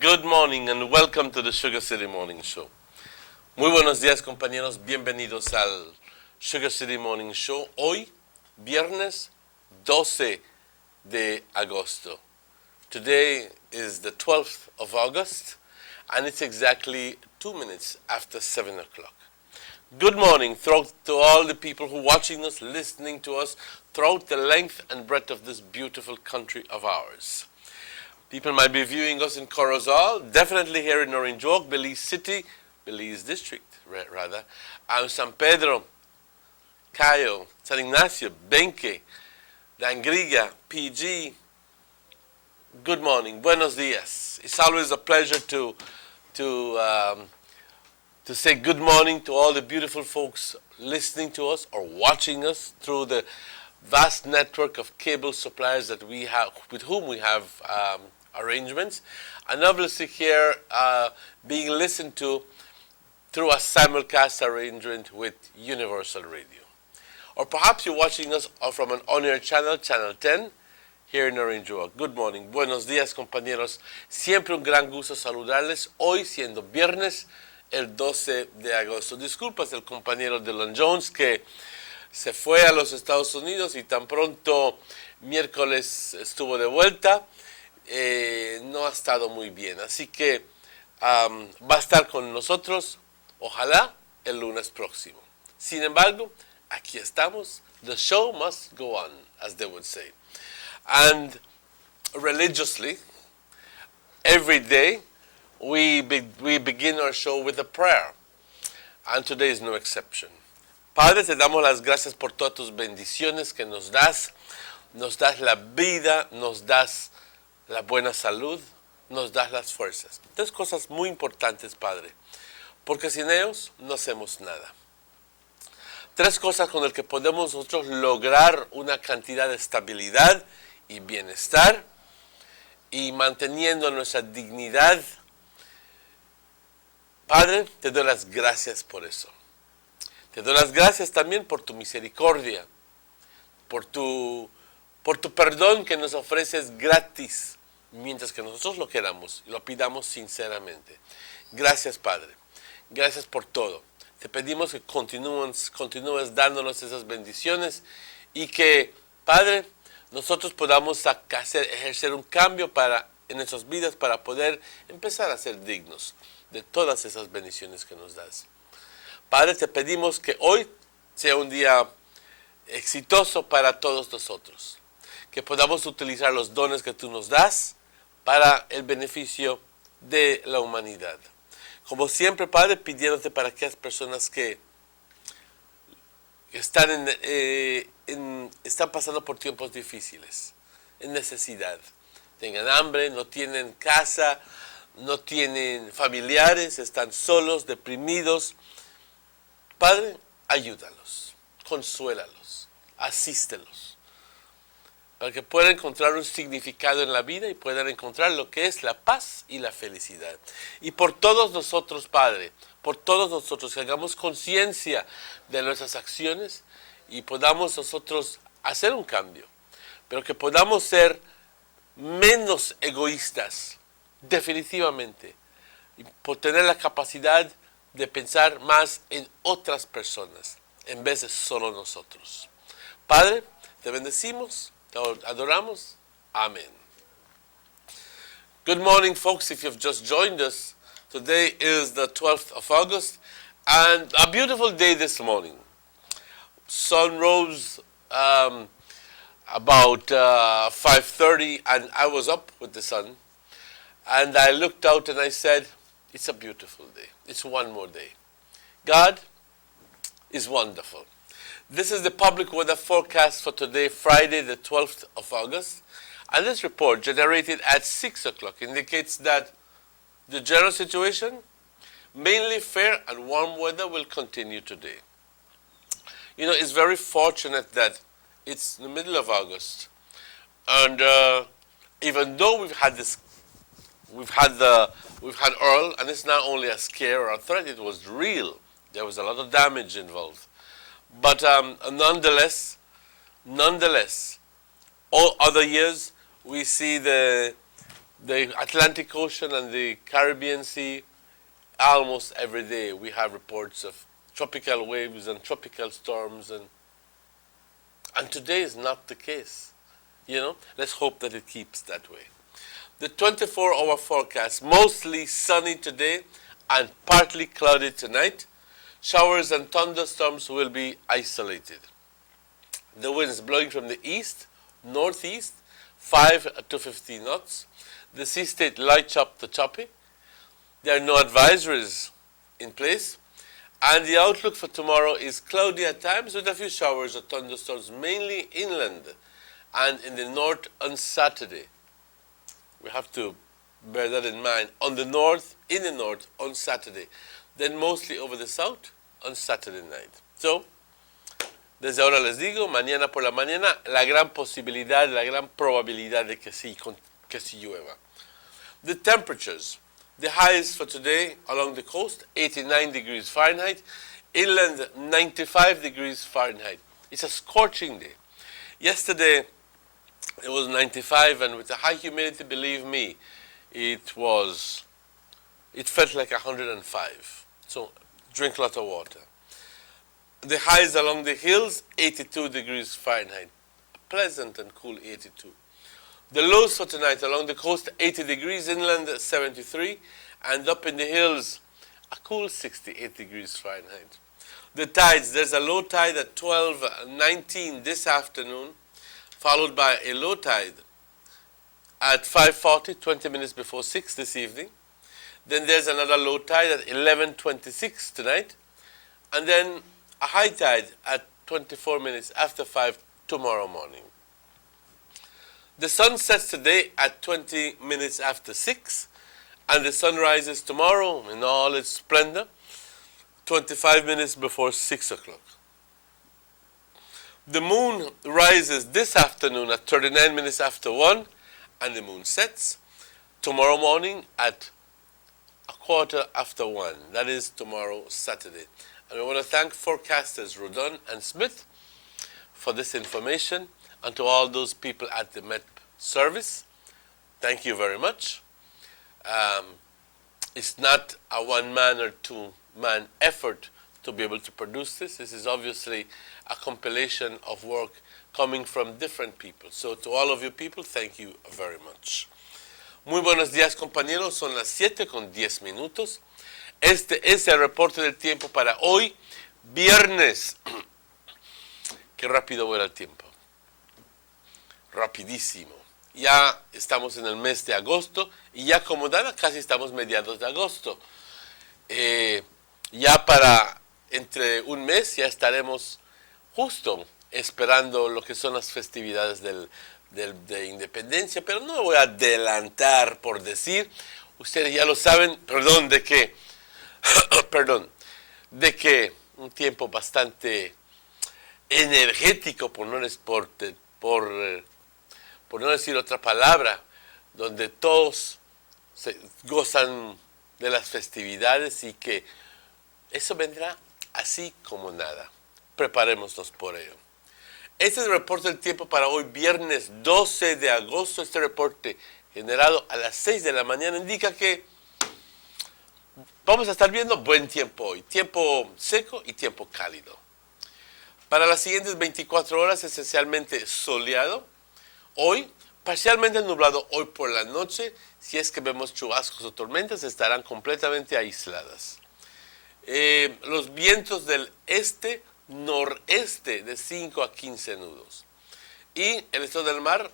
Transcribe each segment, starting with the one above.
Good morning and welcome to the Sugar City Morning Show. Muy buenos días, compañeros. Bienvenidos al Sugar City Morning Show. Hoy, viernes 12 de agosto. Today is the 12th of August and it's exactly 2 minutes after 7 o'clock. Good morning to all the people who are watching us, listening to us throughout the length and breadth of this beautiful country of ours. People might be viewing us in Corozal, definitely here in Orange Walk, Belize City, Belize District, rather, and San Pedro, Cayo, San Ignacio, Benque, Dangriga, PG. Good morning, buenos dias. It's always a pleasure to say good morning to all the beautiful folks listening to us or watching us through the vast network of cable suppliers that we have, with whom we have arrangements, and obviously here being listened to through a simulcast arrangement with Universal Radio. Or perhaps you're watching us from an on-air channel, Channel 10, here in Orange Walk. Good morning. Buenos días, compañeros. Siempre un gran gusto saludarles. Hoy, siendo viernes, el 12 de agosto. Disculpas del compañero Dylan Jones que se fue a los Estados Unidos y tan pronto miércoles estuvo de vuelta. No ha estado muy bien, así que va a estar con nosotros, ojalá, el lunes próximo. Sin embargo, aquí estamos. The show must go on, as they would say. And religiously, every day, we begin our show with a prayer. And today is no exception. Padre, te damos las gracias por todas tus bendiciones que nos das la vida, nos das la buena salud, nos das las fuerzas. Tres cosas muy importantes, Padre, porque sin ellos no hacemos nada. Tres cosas con las que podemos nosotros lograr una cantidad de estabilidad y bienestar y manteniendo nuestra dignidad. Padre, te doy las gracias por eso. Te doy las gracias también por tu misericordia, por tu perdón que nos ofreces gratis, mientras que nosotros lo queramos y lo pidamos sinceramente. Gracias, Padre. Gracias por todo. Te pedimos que continúes dándonos esas bendiciones y que, Padre, nosotros podamos ejercer un cambio en nuestras vidas para poder empezar a ser dignos de todas esas bendiciones que nos das. Padre, te pedimos que hoy sea un día exitoso para todos nosotros, que podamos utilizar los dones que tú nos das para el beneficio de la humanidad. Como siempre, Padre, pidiéndote para aquellas personas que están pasando por tiempos difíciles, en necesidad, tengan hambre, no tienen casa, no tienen familiares, están solos, deprimidos. Padre, ayúdalos, consuélalos, asístelos, para que puedan encontrar un significado en la vida y puedan encontrar lo que es la paz y la felicidad. Y por todos nosotros, Padre, por todos nosotros, que hagamos conciencia de nuestras acciones y podamos nosotros hacer un cambio, pero que podamos ser menos egoístas, definitivamente, y por tener la capacidad de pensar más en otras personas, en vez de solo nosotros. Padre, te bendecimos, te adoramos. Amen. Good morning, folks. If you've just joined us, today is the 12th of August, and a beautiful day this morning. Sun rose about 5:30, and I was up with the sun, and I looked out and I said, it's a beautiful day. It's one more day. God is wonderful. This is the public weather forecast for today, Friday, the 12th of August. And this report, generated at 6 o'clock, indicates that the general situation, mainly fair and warm weather, will continue today. You know, it's very fortunate that it's the middle of August. And even though we've had Earl, and it's not only a scare or a threat, it was real. There was a lot of damage involved. But nonetheless, all other years we see the the Atlantic Ocean and the Caribbean Sea, almost every day we have reports of tropical waves and tropical storms, and today is not the case. Let's hope that it keeps that way. The 24-hour forecast, mostly sunny today and partly cloudy tonight. Showers and thunderstorms will be isolated. The winds blowing from the east, northeast, 5 to 15 knots. The sea state light chop to choppy. There are no advisories in place. And the outlook for tomorrow is cloudy at times with a few showers or thunderstorms, mainly inland and in the north on Saturday. We have to bear that in mind. In the north on Saturday. Then mostly over the south on Saturday night. So, desde ahora les digo, mañana por la mañana, la gran posibilidad, la gran probabilidad de que sí llueva. The temperatures. The highest for today along the coast, 89 degrees Fahrenheit. Inland, 95 degrees Fahrenheit. It's a scorching day. Yesterday, it was 95, and with the high humidity, believe me, it felt like 105. So drink a lot of water. The highs along the hills, 82 degrees Fahrenheit. Pleasant and cool 82. The lows for tonight along the coast, 80 degrees, inland 73, and up in the hills, a cool 68 degrees Fahrenheit. The tides, there's a low tide at 12:19 this afternoon, followed by a low tide at 5:40, 20 minutes before 6 this evening. Then there's another low tide at 11:26 tonight, and then a high tide at 24 minutes after 5 tomorrow morning. The sun sets today at 20 minutes after 6, and the sun rises tomorrow in all its splendor, 25 minutes before 6 o'clock. The moon rises this afternoon at 39 minutes after 1, and the moon sets tomorrow morning at a quarter after 1. That is tomorrow, Saturday. And I want to thank forecasters Rodon and Smith for this information, and to all those people at the Met Service, thank you very much. It's not a one-man or two-man effort to be able to produce this. This is obviously a compilation of work coming from different people. So to all of you people, thank you very much. Muy buenos días, compañeros. Son las 7:10. Este es el reporte del tiempo para hoy, viernes. Qué rápido vuela el tiempo. Rapidísimo. Ya estamos en el mes de agosto y ya como nada casi estamos mediados de agosto. Ya para entre un mes ya estaremos justo esperando lo que son las festividades de independencia, pero no me voy a adelantar por decir, ustedes ya lo saben, de que un tiempo bastante energético, por no decir otra palabra, donde todos se gozan de las festividades y que eso vendrá así como nada. Preparémonos por ello. Este es el reporte del tiempo para hoy, viernes 12 de agosto. Este reporte generado a las 6 de la mañana indica que vamos a estar viendo buen tiempo hoy, tiempo seco y tiempo cálido. Para las siguientes 24 horas, esencialmente soleado. Hoy, parcialmente nublado hoy por la noche. Si es que vemos chubascos o tormentas, estarán completamente aisladas. Los vientos del este-noreste de 5 a 15 nudos. Y el estado del mar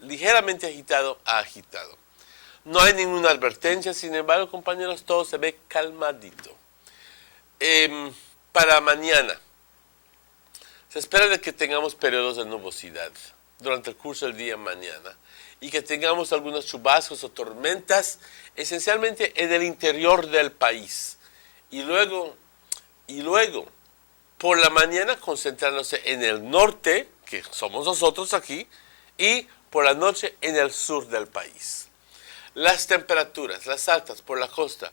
ligeramente agitado a agitado. No hay ninguna advertencia, sin embargo, compañeros, todo se ve calmadito. Para mañana, se espera de que tengamos periodos de nubosidad durante el curso del día mañana y que tengamos algunos chubascos o tormentas, esencialmente en el interior del país. Y luego, por la mañana concentrándose en el norte, que somos nosotros aquí, y por la noche en el sur del país. Las temperaturas, las altas por la costa,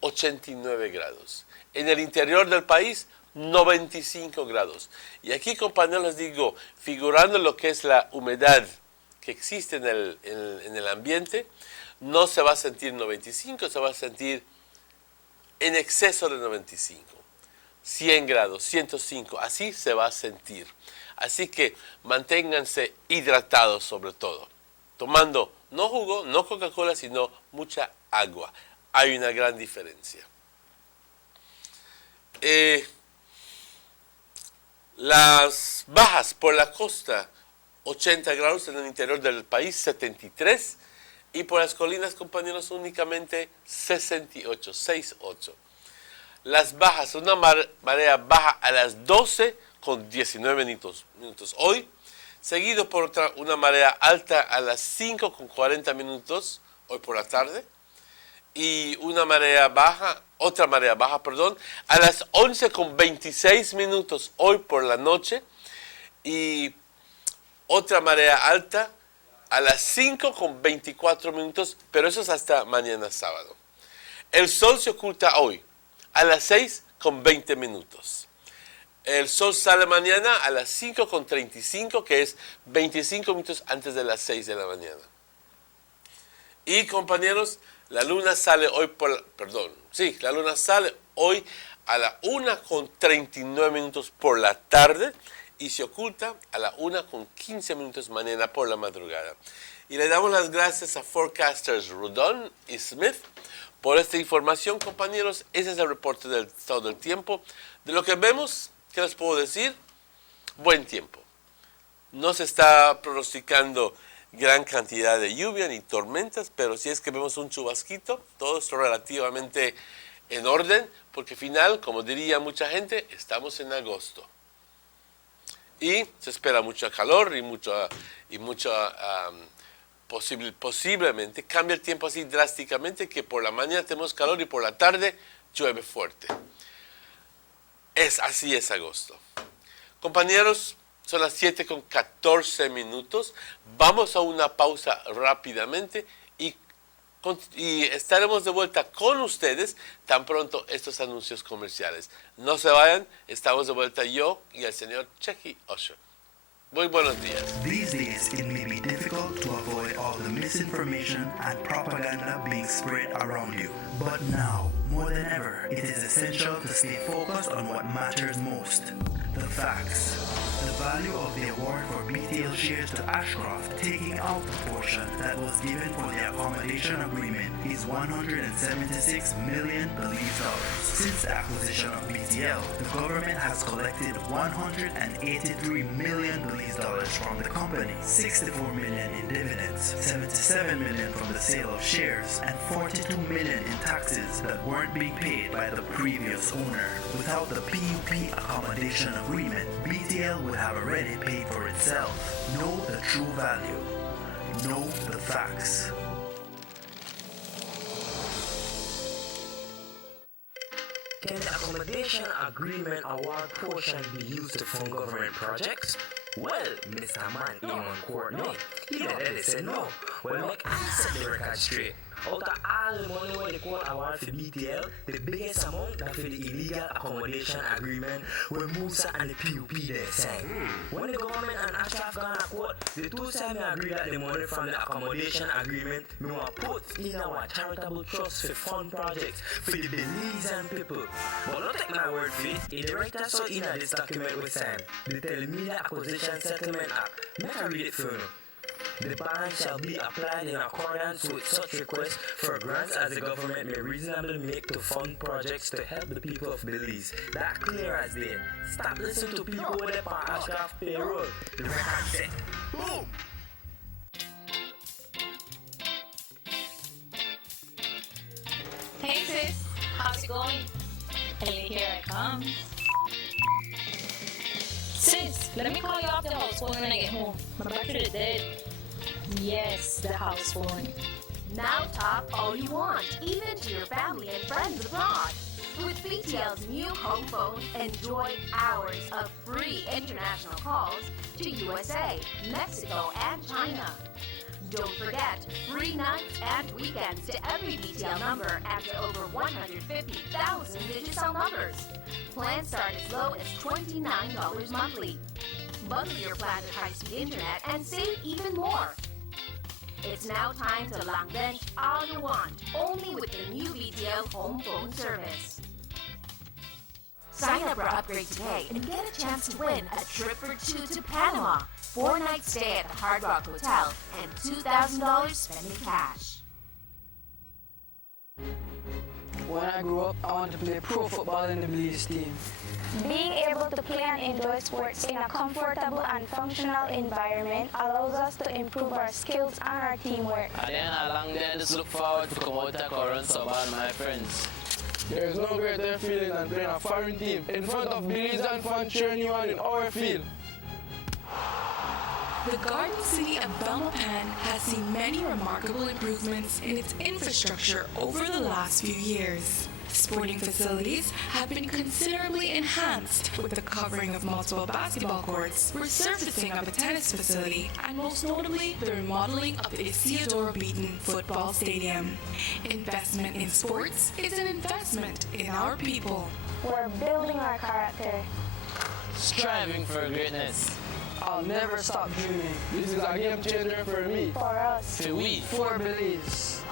89 grados. En el interior del país, 95 grados. Y aquí, compañeros, les digo, figurando lo que es la humedad que existe en el ambiente, no se va a sentir 95, se va a sentir en exceso de 95. 100 grados, 105, así se va a sentir. Así que manténganse hidratados sobre todo, tomando no jugo, no Coca-Cola, sino mucha agua. Hay una gran diferencia. Las bajas por la costa, 80 grados en el interior del país, 73. Y por las colinas, compañeros, únicamente 68, 68. Las bajas, una marea baja a las 12 con 19 minutos hoy, seguido por una marea alta a las 5 con 40 minutos hoy por la tarde, y una marea baja, otra marea baja, perdón, a las 11 con 26 minutos hoy por la noche, y otra marea alta a las 5 con 24 minutos, pero eso es hasta mañana sábado. El sol se oculta hoy a las 6 con 20 minutos. El sol sale mañana a las 5 con 35, que es 25 minutos antes de las 6 de la mañana. Y compañeros, la luna sale hoy la luna sale hoy a la 1 con 39 minutos por la tarde y se oculta a la 1 con 15 minutos mañana por la madrugada. Y le damos las gracias a forecasters Rudon y Smith por esta información, compañeros. Ese es el reporte del estado del tiempo. De lo que vemos, ¿qué les puedo decir? Buen tiempo. No se está pronosticando gran cantidad de lluvia ni tormentas, pero si es que vemos un chubasquito, todo está relativamente en orden, porque al final, como diría mucha gente, estamos en agosto. Y se espera mucho calor posiblemente cambia el tiempo así drásticamente que por la mañana tenemos calor y por la tarde llueve fuerte. Así es agosto. Compañeros, son las 7 con 14 minutos. Vamos a una pausa rápidamente y estaremos de vuelta con ustedes tan pronto estos anuncios comerciales. No se vayan, estamos de vuelta yo y el señor Checky Usher. Muy buenos días. These days, it may be difficult to avoid all the misinformation and propaganda being spread around you. But now, more than ever, it is essential to stay focused on what matters most: the facts. The value of the award for BTL shares to Ashcroft, taking out the portion that was given for the accommodation agreement, is $176 million believed dollars. Since the acquisition of BTL, the government has collected $183 million believed dollars from the company, $64 million in dividends, $77 million from the sale of shares, and $42 million in taxes that weren't being paid by the previous owner. Without the PUP accommodation agreement, BTL would have already paid for itself. Know the true value. Know the facts. Can the accommodation agreement award portion be used to fund government projects? Well, Mr. Man, Eamon Courtney, he already said no. Well, make I set the record straight. Out of all the money where the court award for BTL, the biggest amount that for the illegal accommodation agreement where Musa and the PUP they sang. When the government and Ashraf gone to court, the two sides agree that the money from the accommodation agreement we want put in our charitable trust for fund projects for the Belizean people. But don't take my word for it, the director saw in this document with Sam, the Telemedia Acquisition Settlement Act. Let me read it for you. The ban shall be applied in accordance with such requests for grants as the government may reasonably make to fund projects to help the people of Belize. That clear as day. Stop listening to people with their Ashcraft payroll. The record set. Boom! Hey sis, how's it going? Hey, here I come. Sis, let me call you off the house phone when I get home. My battery is dead. Yes, the house phone. Now talk all you want, even to your family and friends abroad. With BTL's new home phone, enjoy hours of free international calls to USA, Mexico, and China. Don't forget, free nights and weekends to every BTL number and to over 150,000 Digicel numbers. Plans start as low as $29 monthly. Bundle your plan with high-speed internet and save even more. It's now time to long bench all you want, only with the new VTL home phone service. Sign up or upgrade today and get a chance to win a trip for two to Panama, 4-night stay at the Hard Rock Hotel, and $2,000 spending cash. When I grew up, I wanted to play pro football in the Belize team. Being able to play an indoor sports in a comfortable and functional environment allows us to improve our skills and our teamwork. And then along there, I just look forward to come out to Coron Sub and my friends. There is no greater feeling than playing a foreign team in front of Belizean fans cheering you on in our field. The Garden City of Belmopan has seen many remarkable improvements in its infrastructure over the last few years. Sporting facilities have been considerably enhanced with the covering of multiple basketball courts, resurfacing of a tennis facility, and most notably, the remodeling of the Isidore Beaton Football Stadium. Investment in sports is an investment in our people. We're building our character. Striving for greatness. I'll never stop dreaming. This is a game changer for me. For us. For we. For Belize.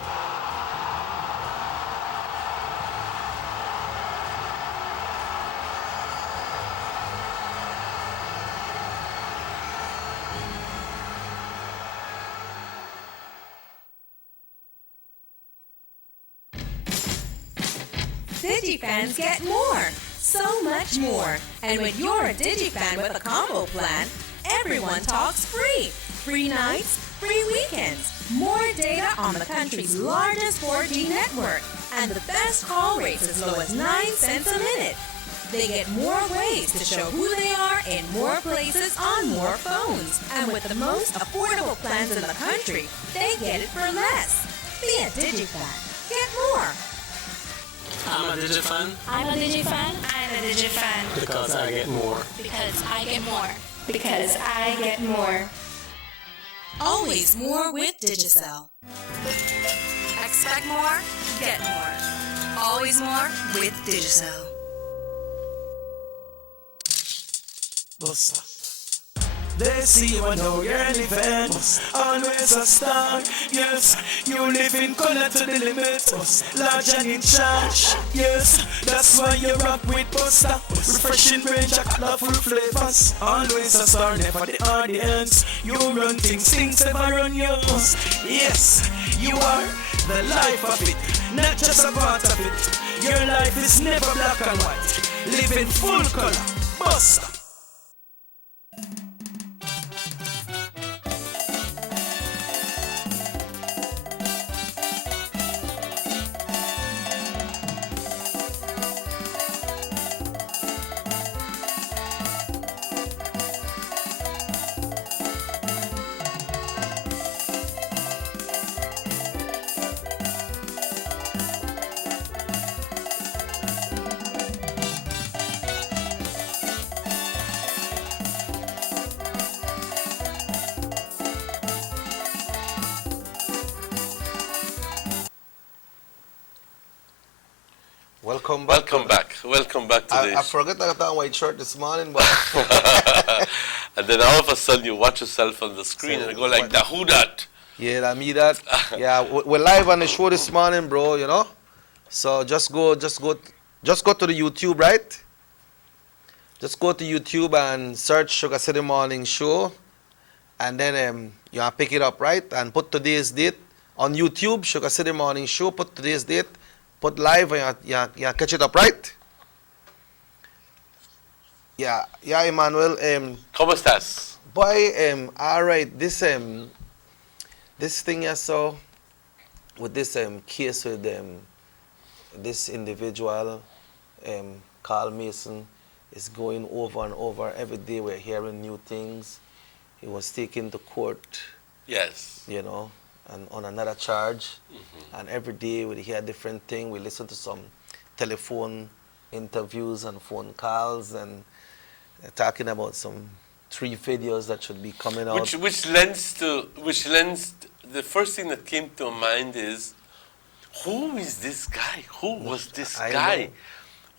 DigiFans get more, so much more. And when you're a DigiFan with a combo plan, everyone talks free. Free nights, free weekends, more data on the country's largest 4G network, and the best call rates as low as 9 cents a minute. They get more ways to show who they are in more places on more phones. And with the most affordable plans in the country, they get it for less. Be a DigiFan. Get more. I'm a DigiFan. I'm a DigiFan. I'm a DigiFan. Because I get more. Because I get more. Because I get more. Always more with Digicel. Expect more, get more. Always more with Digicel. They see you and know you're living. Always a star. Yes, you live in color to the limit. Large and in charge. Yes, that's why you rock with Buster. Refreshing range of colorful flavors. Always a star, never the audience. You run things never run yours. Yes, you are the life of it, not just a part of it. Your life is never black and white. Live in full color. Buster. Welcome back. Welcome back to I forgot I got that white shirt this morning, but and then all of a sudden you watch yourself on the screen and go like, that, who that? yeah, that me that. Yeah, we're live on the show this morning, bro. You know, so just go to the YouTube, right? Just go to YouTube and search Sugar City Morning Show, and then you pick it up, right? And put today's date on YouTube, Sugar City Morning Show. Put today's date. Put live and you catch it up, right? Yeah, Emmanuel. ¿Cómo estás? Boy, all right. This thing I saw with this case with this individual, Carl Mason, is going over and over. Every day we're hearing new things. He was taken to court. Yes. You know. And on another charge, and every day we hear a different thing. We listen to some telephone interviews and phone calls, and they're talking about some 3 videos that should be coming out. Which lends the first thing that came to mind is, who is this guy? Who was this guy?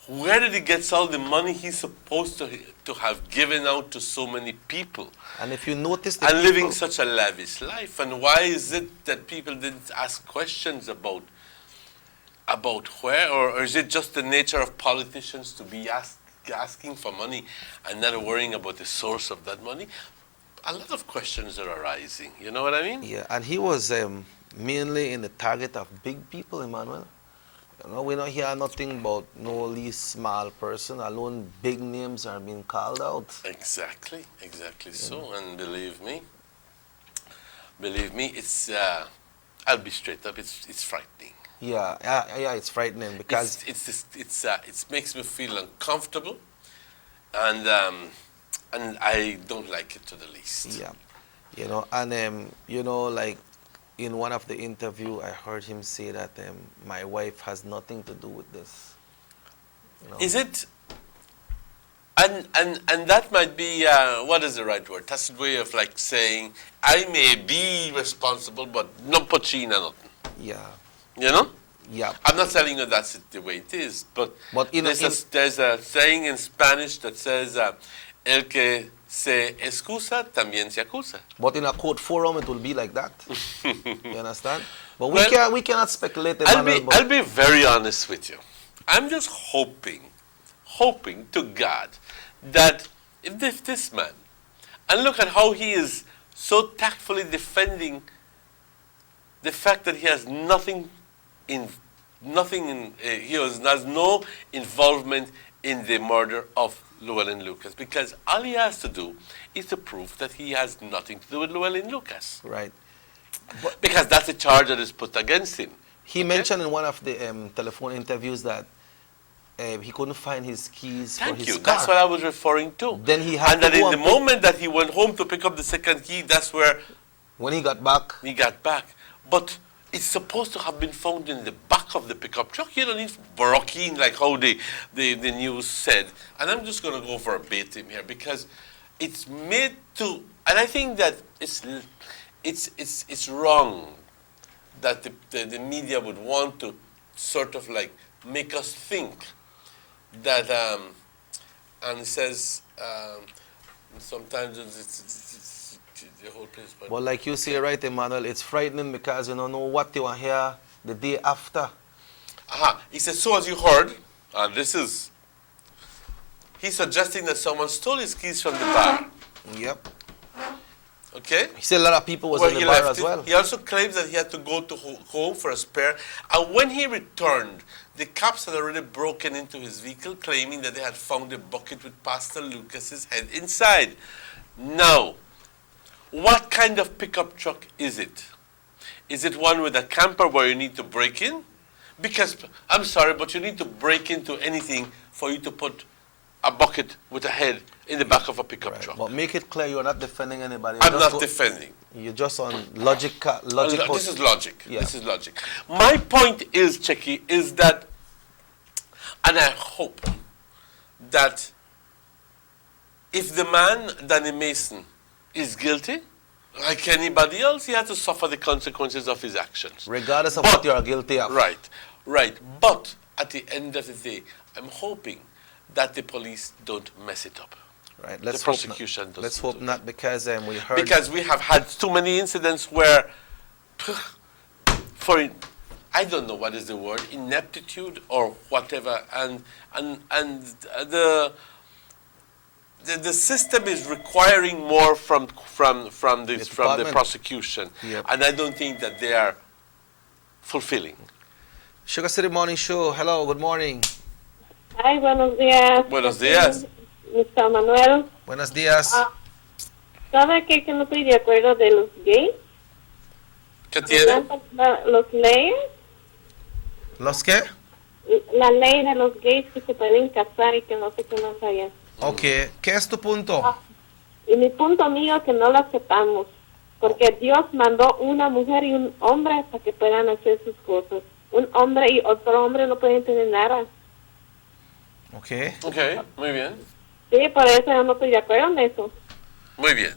where did he get all the money he's supposed to have given out to so many people? And if you notice, and living such a lavish life, and why is it that people didn't ask questions about where, or is it just the nature of politicians to be asking for money and not worrying about the source of that money? A lot of questions are arising. You know what I mean? Yeah, and he was mainly in the target of big people, Emmanuel. You know, we don't hear nothing about no least small person. Alone, big names are being called out. Exactly so. And believe me, it's. I'll be straight up. It's frightening. Yeah, it's frightening because it makes me feel uncomfortable, and I don't like it to the least. Yeah, you know, and like in one of the interview, I heard him say that my wife has nothing to do with this. You know? Is it? And that might be what is the right word? Tacit way of like saying I may be responsible, but no Pachina nothing. Yeah. You know? Yeah. I'm not telling you that's the way it is, but there's a saying in Spanish that says, el que se excusa también se acusa. But in a court forum, it will be like that. You understand? But we cannot speculate. I'll be very honest with you. I'm just hoping to God that if this man, and look at how he is so tactfully defending the fact that he has has no involvement in the murder of Llewellyn Lucas, because all he has to do is to prove that he has nothing to do with Llewellyn Lucas. Right. Because that's the charge that is put against him. He mentioned in one of the telephone interviews that he couldn't find his keys for his car. That's what I was referring to. Then he had and that in the moment that he went home to pick up the second key, that's where... When he got back. But it's supposed to have been found in the back of the pickup truck. You don't need Baroquine like how the news said. And I'm just going to go for a bait him here because it's made to... And I think that it's wrong that the media would want to sort of like make us think that, and it says sometimes it's the whole place. But like you say, right, Emmanuel, it's frightening because you don't know what you will hear the day after. He says, so as you heard, and he's suggesting that someone stole his keys from the bar. Yep. Okay? He said a lot of people was in the bar as well. He also claims that he had to go to home for a spare. And when he returned, the cops had already broken into his vehicle, claiming that they had found a bucket with Pastor Lucas's head inside. Now, what kind of pickup truck is it? Is it one with a camper where you need to break in? Because, I'm sorry, but you need to break into anything for you to put a bucket with a head in the back of a pickup truck. But make it clear you're not defending anybody. I'm not defending. You're just on logic. This is logic. Yeah. This is logic. My point is, Checky, is that, and I hope that if the man, Danny Mason, is guilty, like anybody else, he has to suffer the consequences of his actions. Regardless of what you are guilty of. Right. But at the end of the day, I'm hoping that the police don't mess it up. Right. The prosecution doesn't. Let's hope not, because we heard. Because we have had too many incidents where, I don't know what is the word, ineptitude or whatever, and the system is requiring more from the prosecution, Yep. and I don't think that they are fulfilling. Sugar City Morning Show. Hello. Good morning. Ay, buenos días. Buenos días. Mr. Manuel. Buenos días. ¿Sabe qué? Que no estoy de acuerdo de los gays. ¿Qué tiene? Los leyes. ¿Los qué? La ley de los gays que se pueden casar y que no sé qué más allá. Ok. ¿Qué es tu punto? Y mi punto mío es que no lo aceptamos. Porque Dios mandó una mujer y un hombre para que puedan hacer sus cosas. Un hombre y otro hombre no pueden tener nada. Ok, muy bien. Sí, por eso yo no estoy de acuerdo en eso. Muy bien.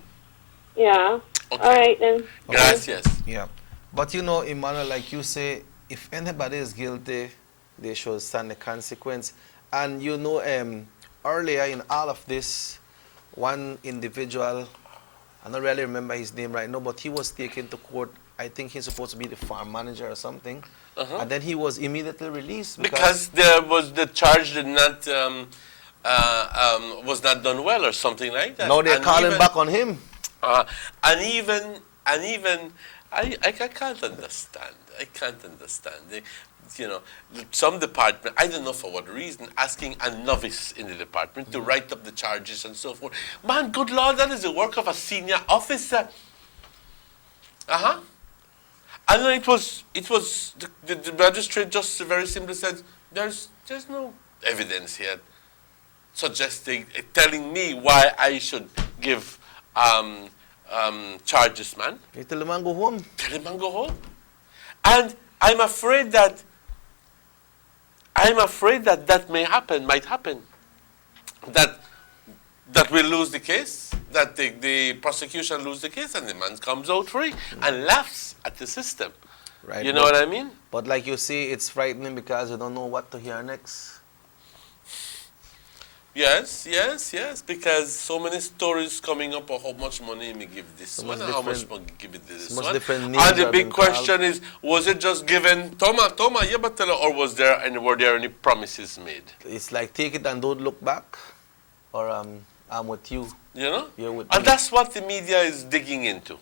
Yeah. Okay. All right, then. Gracias. Yeah. But you know, Emmanuel, like you say, if anybody is guilty, they should stand the consequence. And you know, earlier in all of this, one individual, I don't really remember his name right now, but he was taken to court. I think he's supposed to be the farm manager or something. And then he was immediately released because there was the charge did not was not done well or something like that. Now they're calling back on him. And even I can't understand. I can't understand. You know, some department, I don't know for what reason, asking a novice in the department to write up the charges and so forth. Man, good Lord, that is the work of a senior officer. And then it was the magistrate just very simply said, there's no evidence here suggesting, telling me why I should give charges, man. You tell the man go home. Tell the man go home. And I'm afraid that might happen. That we'll lose the case, that the prosecution lose the case, and the man comes out free and laughs at the system. Right. You know what I mean? But like you see, it's frightening because you don't know what to hear next. Yes, because so many stories coming up of how much money we give this one and how much money give it this one. And the big question is, was it just given, Toma, or were there any promises made? It's like take it and don't look back, or I'm with you. You know? You're with and me. that's what the media is digging into.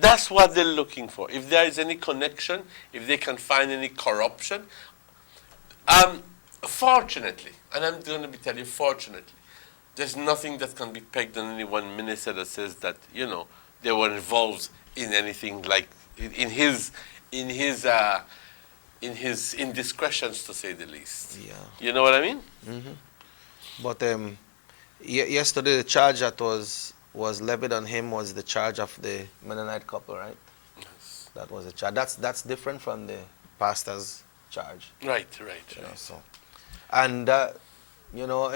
That's what they're looking for. If there is any connection, if they can find any corruption. Fortunately, and I'm going to telling you, fortunately, there's nothing that can be pegged on any one minister that says that, you know, they were involved in anything like in his indiscretions, to say the least. Yeah. You know what I mean? Mm-hmm. But yesterday the charge that was levied on him was the charge of the Mennonite couple, right? Yes. That was a charge. That's different from the pastor's charge. Right. You know, so, and you know,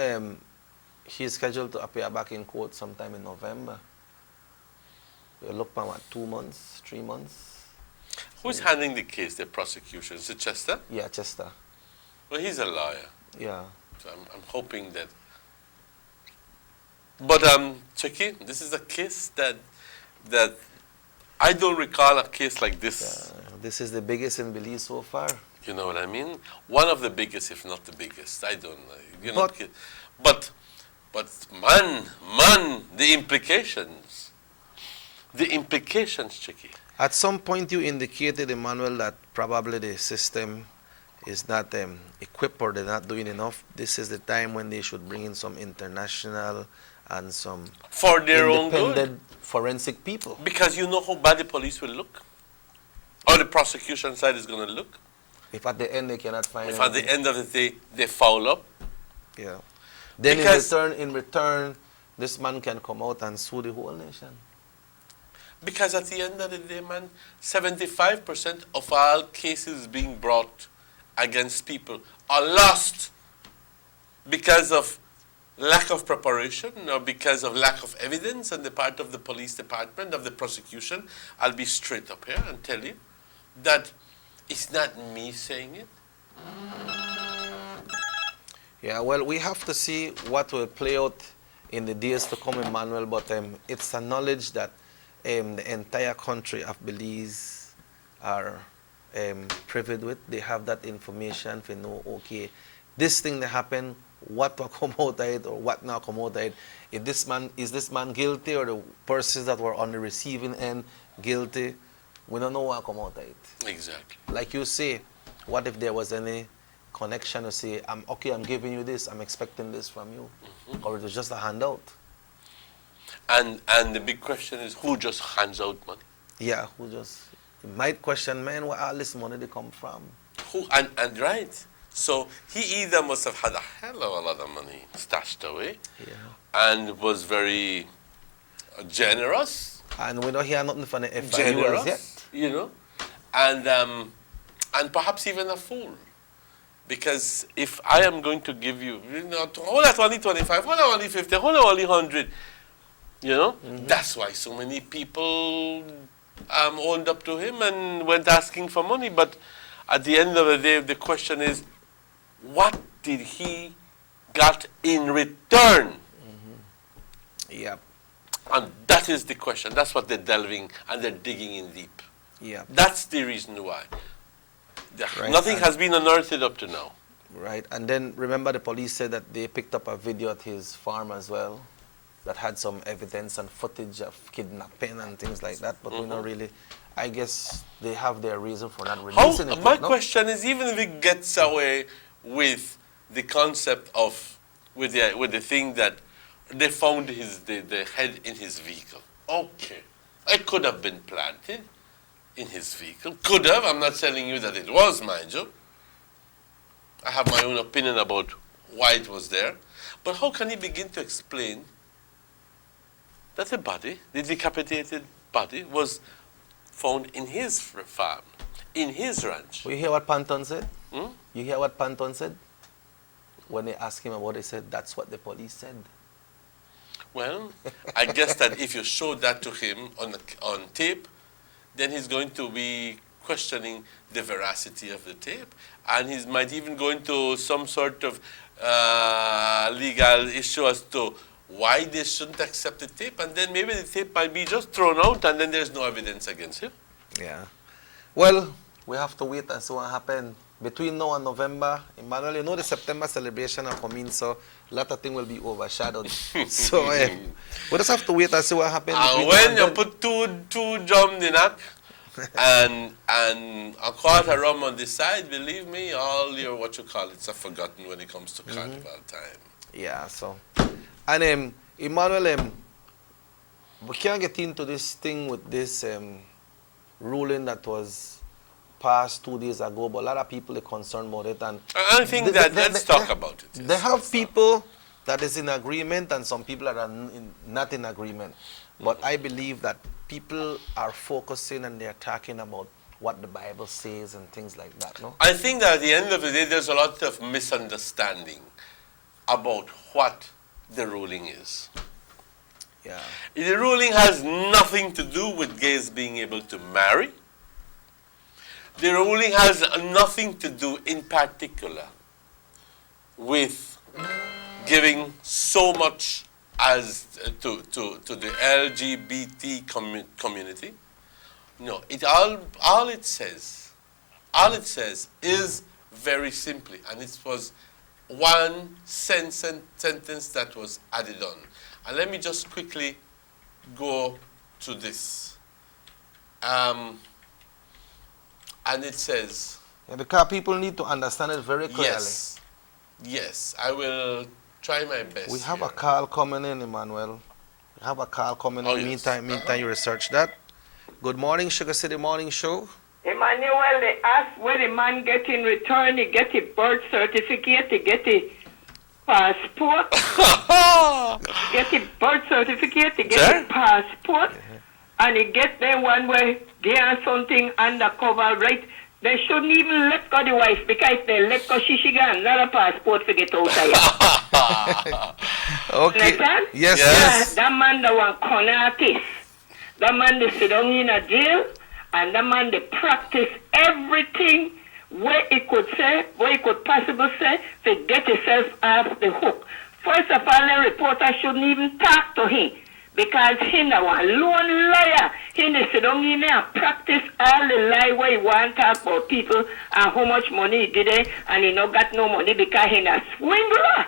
he's scheduled to appear back in court sometime in November. We'll look for what, 2 months, 3 months. Who's handling the case, the prosecution? Is it Chester? Yeah, Chester. Well, he's a lawyer. Yeah. So I'm hoping that. But Chucky, this is a case that I don't recall a case like this. This is the biggest in Belize so far. You know what I mean? One of the biggest, if not the biggest. I don't know. You know, but man, the implications, Chucky. At some point, you indicated, Emmanuel, that probably the system is not equipped or they're not doing enough. This is the time when they should bring in some international and some for their own good, independent forensic people. Because you know how bad the police will look, or the prosecution side is going to look. If at the end they cannot find if anything. At the end of the day they foul up. Yeah. Then in return, this man can come out and sue the whole nation. Because at the end of the day, man, 75% of all cases being brought against people are lost because of lack of preparation or because of lack of evidence on the part of the police department, of the prosecution. I'll be straight up here and tell you that it's not me saying it. Yeah, well, we have to see what will play out in the days to come, Emmanuel, but it's a knowledge that the entire country of Belize are privy with. They have that information to know, okay, this thing that happened, what will come out of it or what now come out of it. If this man, is this man guilty or the persons that were on the receiving end guilty? We don't know what will come out of it. Exactly. Like you say, what if there was any connection to say, I'm giving you this, I'm expecting this from you, or it was just a handout? And the big question is, who just hands out money? Yeah, who just, you might question, man, where all this money they come from? Who, and right. So he either must have had a hell of a lot of money stashed away, and was very generous. And we don't hear nothing from the FIU generous, yet. You know, and perhaps even a fool. Because if I am going to give you, hold that only 25, hold that only 50, hold that only 100, you know, that's why so many people owned up to him and went asking for money. But at the end of the day, the question is, what did he got in return? Yep. And that is the question. That's what they're delving and they're digging in deep. Yep. That's the reason why. Right, Nothing and- has been unearthed up to now. Right, and then remember the police said that they picked up a video at his farm as well that had some evidence and footage of kidnapping and things like that, but we don't really, I guess they have their reason for not releasing it. My no? question is, even if it gets away with the concept of, with the thing that they found the head in his vehicle. Okay, it could have been planted in his vehicle. Could have, I'm not telling you that it was, mind you. I have my own opinion about why it was there. But how can he begin to explain that the body, the decapitated body, was found in his farm, in his ranch? You hear what Panton said? Hmm? You hear what Panton said? When they asked him about it, he said, that's what the police said. Well, I guess that if you show that to him on tape, then he's going to be questioning the veracity of the tape. And he might even go into some sort of legal issue as to why they shouldn't accept the tape. And then maybe the tape might be just thrown out and then there's no evidence against him. Yeah. Well, we have to wait and see what happens. Between now and November, Emmanuel, you know the September celebration are coming, so a lot of things will be overshadowed. So we just have to wait and see what happens. And when you put two drum in that and a quarter rum on the side, believe me, all your what you call it's forgotten when it comes to carnival time. Yeah, so. And Emmanuel, we can't get into this thing with this ruling that was passed 2 days ago, but a lot of people are concerned about it. And I think let's talk about it. They have people that is in agreement and some people that are not in agreement. But I believe that people are focusing and they're talking about what the Bible says and things like that, no? I think that at the end of the day, there's a lot of misunderstanding about what the ruling is. Yeah. The ruling has nothing to do with gays being able to marry. The ruling has nothing to do in particular with giving so much as to the LGBT community. No, all it says is very simply, and it was one sentence that was added on. And let me just quickly go to this. And it says... Yeah, because people need to understand it very clearly. Yes, I will try my best. We have a call coming in, Emmanuel. We have a call coming in. Yes. Meantime, you research that. Good morning, Sugar City Morning Show. Emmanuel, they ask where the man get in return. He get a birth certificate, he get a passport. Get a birth certificate, he get a passport. And he get them one way, they are something undercover, right? They shouldn't even let go the wife, because if they let go, she got another passport to get out of here. Okay. Understand? Yes. That man that want con artist. That man they sit down in a jail, and that man they practice everything where he could say, where he could possibly say, to get himself off the hook. First of all, the reporter shouldn't even talk to him, because he now a lone liar. He dey sit down in there and practice all the lie where he want to talk about people and how much money he get there, and he no got no money because he a swindler.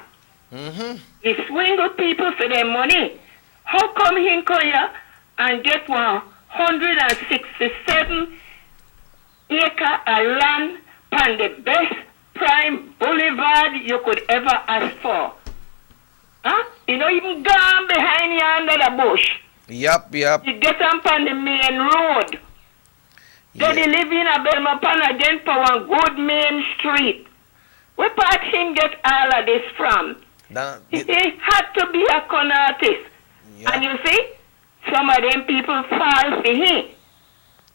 He swindle people for their money. How come he come here and get 167 acre of land on the best prime boulevard you could ever ask for? Huh? You know, even gone behind you under the bush. Yep. You get up on the main road. Then he live in a Belmopan again for one good main street. Where part him get all of this from? He had to be a con artist. And you see, some of them people fall for him.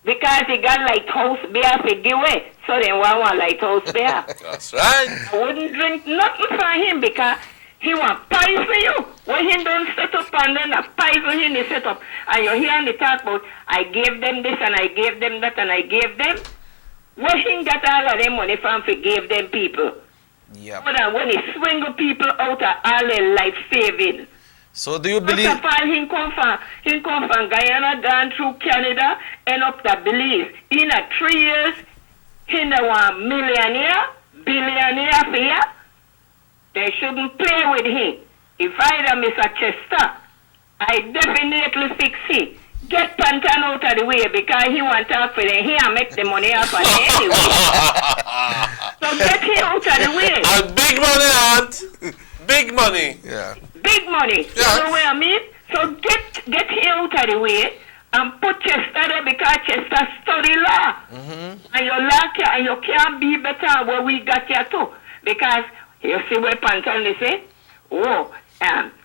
Because he got lighthouse beer for give away. So they want lighthouse beer. That's right. I wouldn't drink nothing from him because he want poison you. When he don't set up and then a poison him, they set up. And you hear the talk about, I gave them this and I gave them that and I gave them. Where he got all of them money from to give them people? Yeah. More than when he swing people out of all their life savings. So do you believe? First of all, he come from Guyana, gone through Canada, end up to Belize. In 3 years, he now one millionaire, billionaire for you. They shouldn't play with him. If I am Mr. Chester, I definitely fix him. Get Pantan out of the way because he want to talk for them. He and make the money off of them anyway. So get him out of the way. And big money, Aunt. Big money. Yeah. Big money. Yeah. You know what I mean? So get him out of the way and put Chester there because Chester study law. And you like it and you can't be better where we got here too. Because you see where Pantan they say, oh,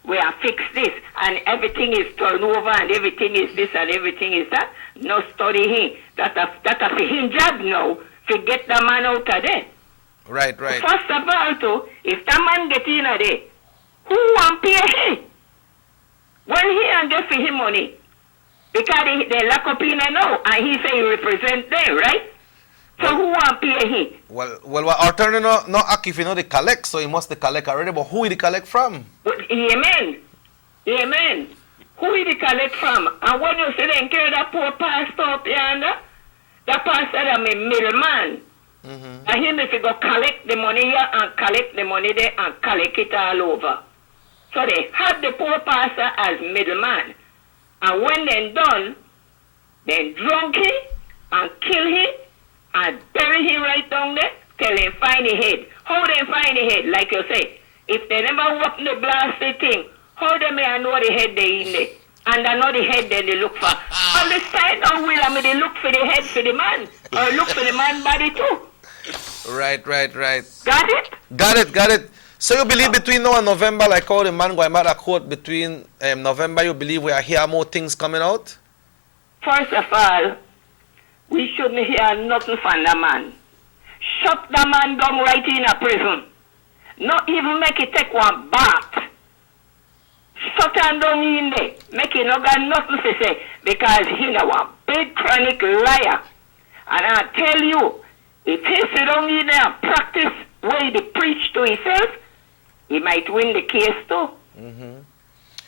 we have fixed this and everything is turned over and everything is this and everything is that. No study him. That a for him job now to get the man out of there. Right. First of all too, if the man get in there, who want pay him? When he and get for him money? Because they lock up in there now and he say he represent them, right? So who want pay him? Well, our attorney no act if you know they collect, so he must they collect already. But who will they collect from? Amen. Who will they collect from? And when you say they carry that poor pastor up yonder, that pastor is a middleman. And him if he go collect the money here and collect the money there and collect it all over. So they have the poor pastor as middleman. And when they're done, they drunk him and kill him and bury him right down there till they find the head. How they find the head? Like you say, if they never open the blasted thing, how they may know the head they in there? And I know the head that they look for. On the side now, they look for the head for the man. Or look for the man body too. Right. Got it? Got it. So you believe between now and November, like how the man going mad a court between November, you believe we are hear more things coming out? First of all, we shouldn't hear nothing from the man. Shut the man down right in a prison. Not even make it take one bath. Shut him down in there. Make it not got nothing to say. Because he's a big chronic liar. And I tell you, if he sit down in there and practice what he preach to himself, he might win the case too.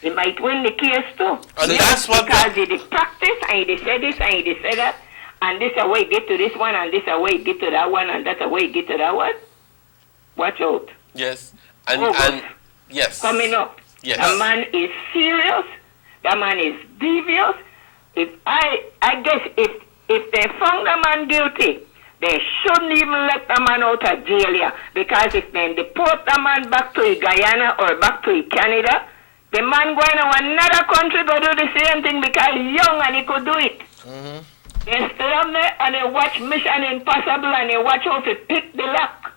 He might win the case too. And that's what because he did practice and he said this and he did say that. And this is a way get to this one and this is a way get to that one and that's a way get to that one. Watch out. Yes. And yes. Coming up. Yes. The man is serious. The man is devious. If I guess if they found the man guilty, they shouldn't even let the man out of jail here. Because if they deport the man back to Guyana or back to Canada, the man going to another country go do the same thing because he's young and he could do it. They stay up there and they watch Mission Impossible and they watch how to pick the lock.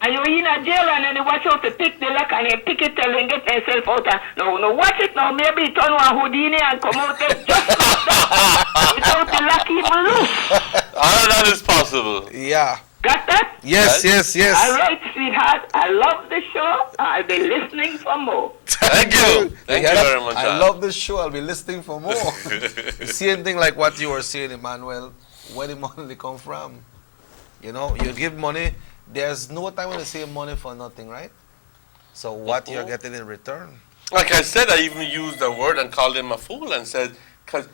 And you're in a jail and then they watch how to pick the lock and they pick it till they get themselves out. No, watch it now. Maybe turn one Houdini and come out there just like that. Without the lock even loose. All that is possible. Yeah. Got that? Yes. All right, sweetheart. I love the show. I'll be listening for more. Thank you. Thank you very much. I love the show. I'll be listening for more. Same thing like what you were saying, Emmanuel. Where the money come from? You know, you give money. There's no time when you say money for nothing, right? So what you're getting in return? Like I said, I even used the word and called him a fool and said, "Cause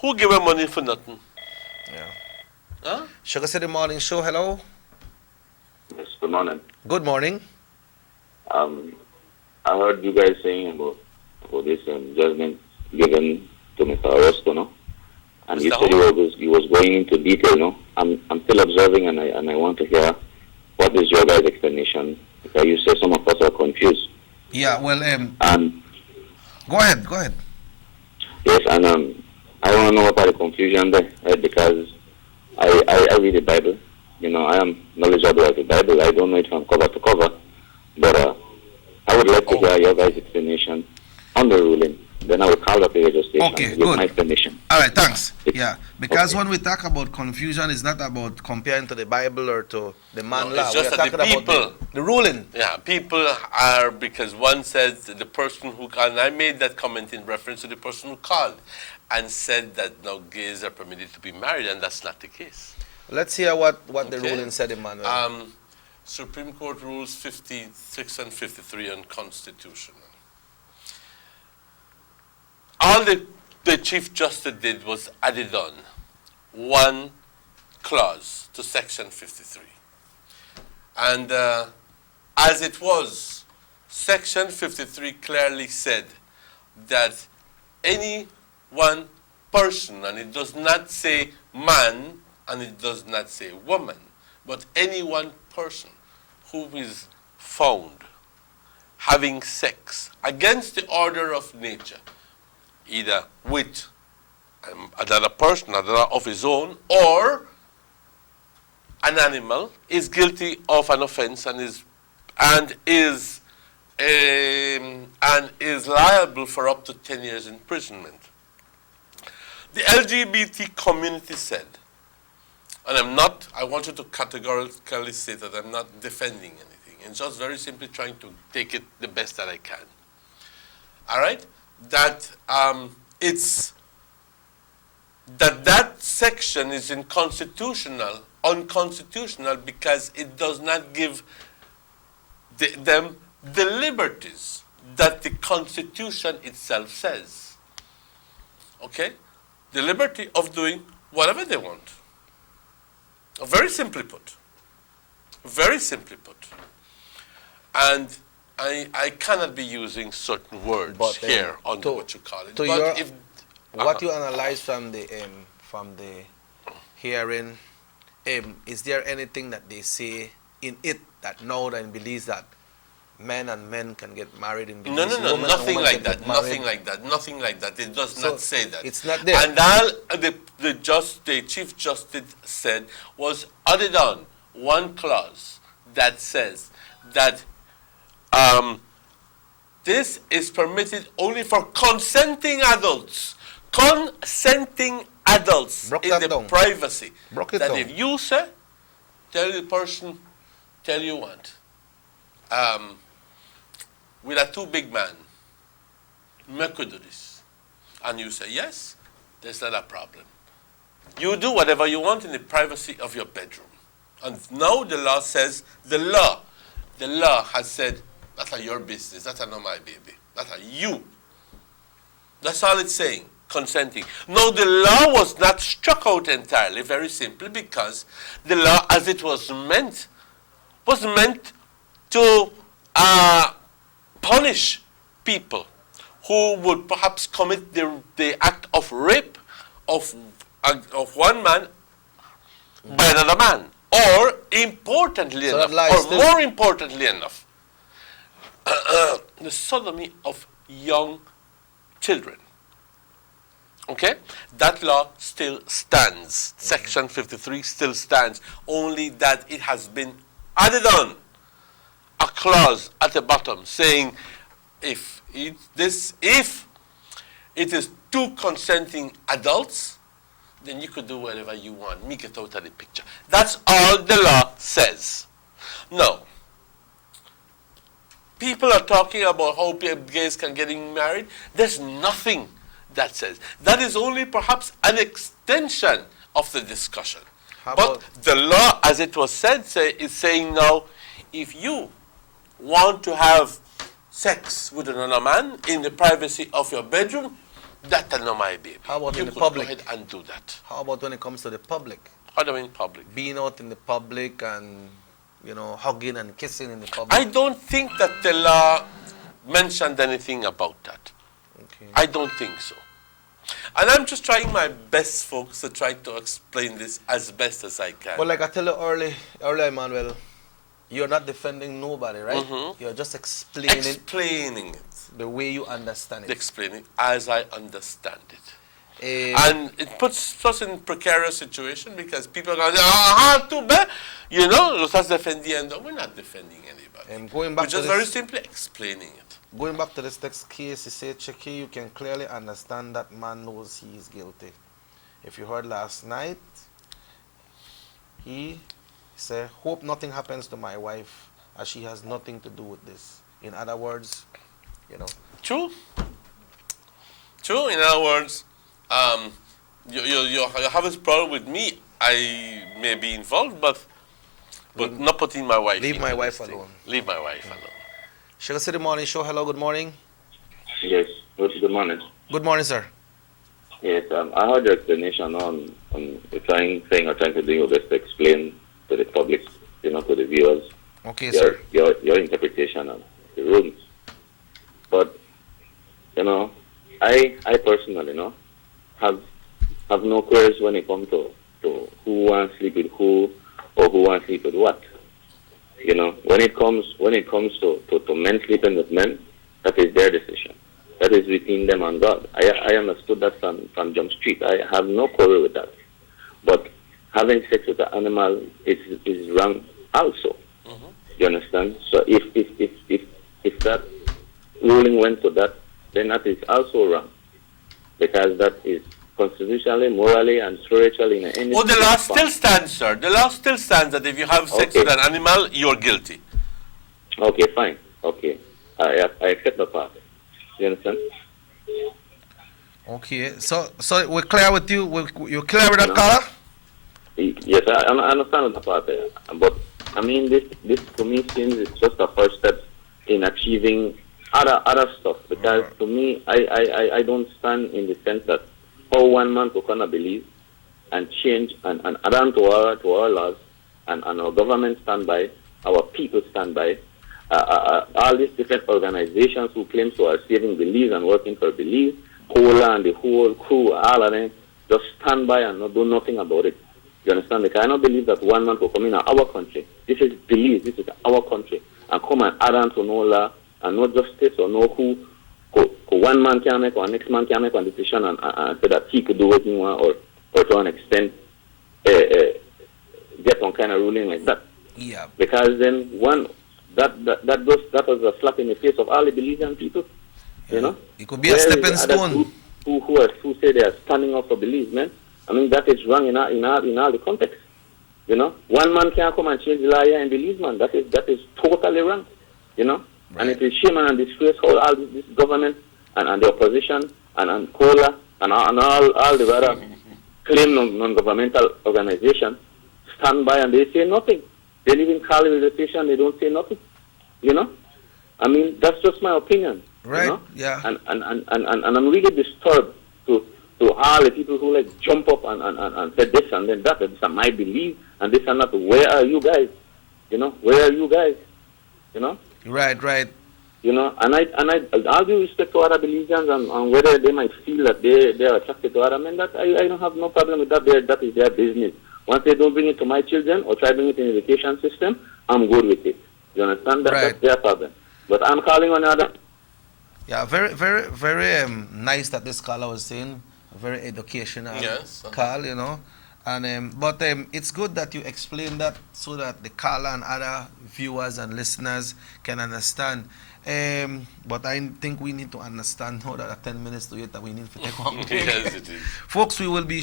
who give him money for nothing?" Yeah. Huh? Sugar City Morning Show, hello. Yes, good morning. Good morning. I heard you guys saying about this judgment given to Mr. Orozco, no? And you said he was going into detail, no? I'm still observing and I want to hear what is your guys' explanation, because you say some of us are confused. Yeah, well, go ahead. Yes, and I want to know about the confusion there, right? Because I read the Bible. You know, I am knowledgeable of the Bible. I don't know it from cover to cover, but I would like to hear your guys' explanation on the ruling. Then I will call up the radio station and give my explanation. All right, thanks. Yeah, because when we talk about confusion, it's not about comparing to the Bible or to the man law. It's just We're that talking the people, about the ruling. Yeah, people are, because one says that the person who called, and I made that comment in reference to the person who called and said that now gays are permitted to be married, and that's not the case. Let's hear what the ruling said, Emmanuel. Supreme Court Rules 56 and 53 unconstitutional. All the Chief Justice did was added on one clause to Section 53. And as it was, Section 53 clearly said that any one person, and it does not say man, and it does not say woman, but any one person who is found having sex against the order of nature, either with another person, another of his own, or an animal, is guilty of an offense and is liable for up to 10 years imprisonment. The LGBT community said, and I want you to categorically say that I'm not defending anything. I'm just very simply trying to take it the best that I can. All right? That that section is unconstitutional because it does not give them the liberties that the Constitution itself says. Okay? The liberty of doing whatever they want. Very simply put. Very simply put. And I cannot be using certain words here on what you call it. What you analyze from the hearing, is there anything that they say in it that now then believes that men and men can get married in No, nothing like that. Nothing like that. Nothing like that. It does not say that. It's not there. And all the Chief Justice said was added on one clause that says that this is permitted only for consenting adults. Consenting adults in the privacy. If you say, tell the person, tell you what, with a too big man, me could do this. And you say, yes, there's not a problem. You do whatever you want in the privacy of your bedroom. And now the law says, the law has said, that's your business, that's not my baby, that's you. That's all it's saying, consenting. No, the law was not struck out entirely, very simply, because the law, as it was meant to punish people who would perhaps commit the act of rape of one man by another man, or importantly enough, or more importantly enough, the sodomy of young children. Okay? That law still stands. Section 53 still stands, only that it has been added on a clause at the bottom saying if it is two consenting adults, then you could do whatever you want. Make it out of the picture. That's all the law says. Now, people are talking about how gays can get married. There's nothing that says. That is only perhaps an extension of the discussion. But the law, as it was said, is saying now, if you want to have sex with another man in the privacy of your bedroom, that's not my baby. How about in the public? public? Go ahead and do that. How about when it comes to the public? How do you mean public? Being out in the public and, hugging and kissing in the public. I don't think that the law mentioned anything about that. Okay. I don't think so. And I'm just trying my best, folks, to try to explain this as best as I can. But like I tell you earlier, Emmanuel, you're not defending nobody, right? Mm-hmm. You're just explaining it the way you understand it. Explaining as I understand it. And it puts us in precarious situation because people are going, too bad. That's defending. We're not defending anybody. We're just very simply explaining it. Going back to this next case, he said, Checky, you can clearly understand that man knows he is guilty. If you heard last night, he said, hope nothing happens to my wife as she has nothing to do with this. In other words, True. In other words, you have this problem with me. I may be involved, but But not putting my wife. Leave my wife alone. Leave my wife alone. Sugar City Morning Show. Hello, good morning. Yes, good morning. Good morning, sir. Yes, I heard your explanation on you're trying to do your best to explain to the public, to the viewers, okay, sir. Your interpretation of the rules. But, I personally, have no queries when it comes to who wants to sleep with who or who wants to sleep with what. When it comes to men sleeping with men, that is their decision. That is between them and God. I understood that from Jump Street. I have no quarrel with that. But having sex with an animal is wrong also. Mm-hmm. You understand? So if that ruling went to that, then that is also wrong. Because that is constitutionally, morally, and spiritually in any. Oh, the law still stands, sir. The law still stands that if you have sex with an animal, you're guilty. Okay, fine. Okay. I accept the part. You understand? Okay, so we're clear with you. You're clear with that, caller? Yes, I understand the part there. But I mean, this to me seems it's just a first step in achieving other stuff. Because to me, I don't stand in the sense that how one man could kind of believe and change and add on to our laws and our government stand by, our people stand by. All these different organizations who claim to are saving Belize and working for Belize, Cola and the whole crew, all of them, just stand by and not do nothing about it. You understand? Because I don't believe that one man will come in our country. This is Belize, this is our country, and come and add on to no law and no justice or no who. One man can make or next man can make a decision and say that he could do what he want or to an extent get some kind of ruling like that. Yeah. Because then that was a slap in the face of all the Belizean people. It could be a stepping stone. Who say they are standing up for Belize, man. I mean that is wrong in all the context. One man can't come and change the law here in Belize, man. That is totally wrong. Right. And it is shame and disgrace how all this government and the opposition and COLA and all the other claim non-governmental organizations stand by and they say nothing. They even call it a station, they don't say nothing. I mean, that's just my opinion. Right. Yeah. And I'm really disturbed to all the people who jump up and say this and then that, and this is my belief and this and that. Where are you guys? Where are you guys? Right. And I all due respect to other Belizeans and whether they might feel that they are attracted to other men, that I don't have no problem with that. That is their business. Once they don't bring it to my children or try to bring it in the education system, I'm good with it. You understand? That's their problem. But I'm calling on other. Yeah, very, very, very nice that this caller was saying. A very educational call, And but it's good that you explain that so that the caller and other viewers and listeners can understand. But I think we need to understand now that 10 minutes to it that we need to take one break. Yes, it is. Folks, we'll be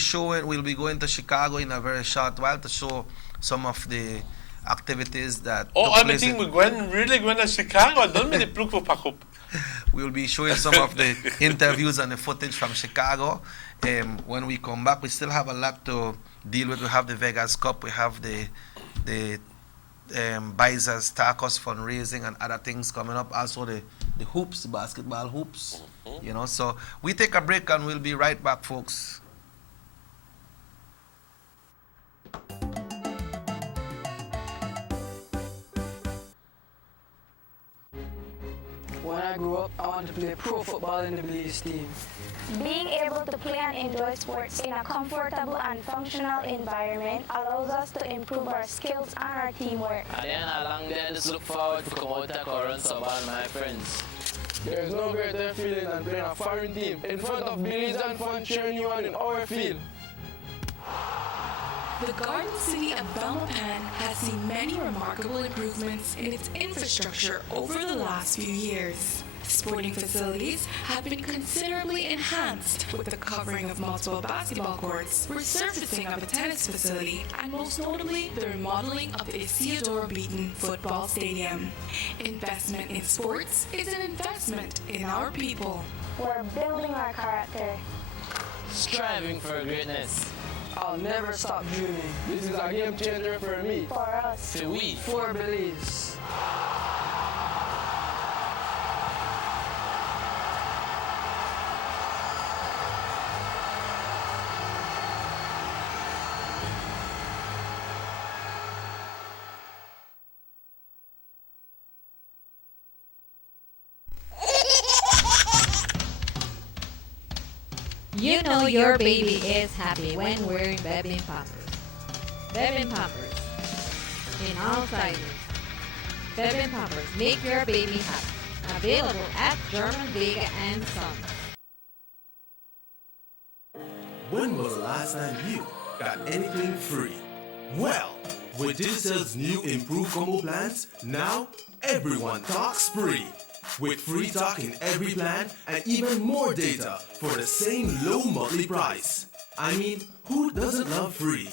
going to Chicago in a very short while to show some of the activities that. Oh, I think we're really going to Chicago. Don't be the plug for Pakup. We'll be showing some of the interviews and the footage from Chicago. When we come back, we still have a lot to deal with. We have the Vegas Cup, we have the Bizers Tacos fundraising and other things coming up. Also the hoops, basketball hoops. Mm-hmm. So we take a break and we'll be right back, folks. When I grew up, I wanted to play pro football in the Belize team. Being able to play and enjoy sports in a comfortable and functional environment allows us to improve our skills and our teamwork. And then along there, just look forward to come out and run some ball, my friends. There is no greater feeling than playing a foreign team in front of Belizean fans cheering you on in our field. The Garden City of Belmopan has seen many remarkable improvements in its infrastructure over the last few years. Sporting facilities have been considerably enhanced with the covering of multiple basketball courts, resurfacing of a tennis facility, and most notably the remodeling of the Isidore Beaton Football Stadium. Investment in sports is an investment in our people. We're building our character, striving for greatness, I'll never stop dreaming. This is a game changer for me. For us. For we. For Belize. You know your baby is happy when wearing Bebin Pampers. Bebin Pampers. In all sizes. Bebin Pampers make your baby happy. Available at German Vega and Sons. When was the last time you got anything free? Well, with Digicel's new improved combo plans, now everyone talks free. With free talk in every plan and even more data for the same low monthly price. I mean, who doesn't love free?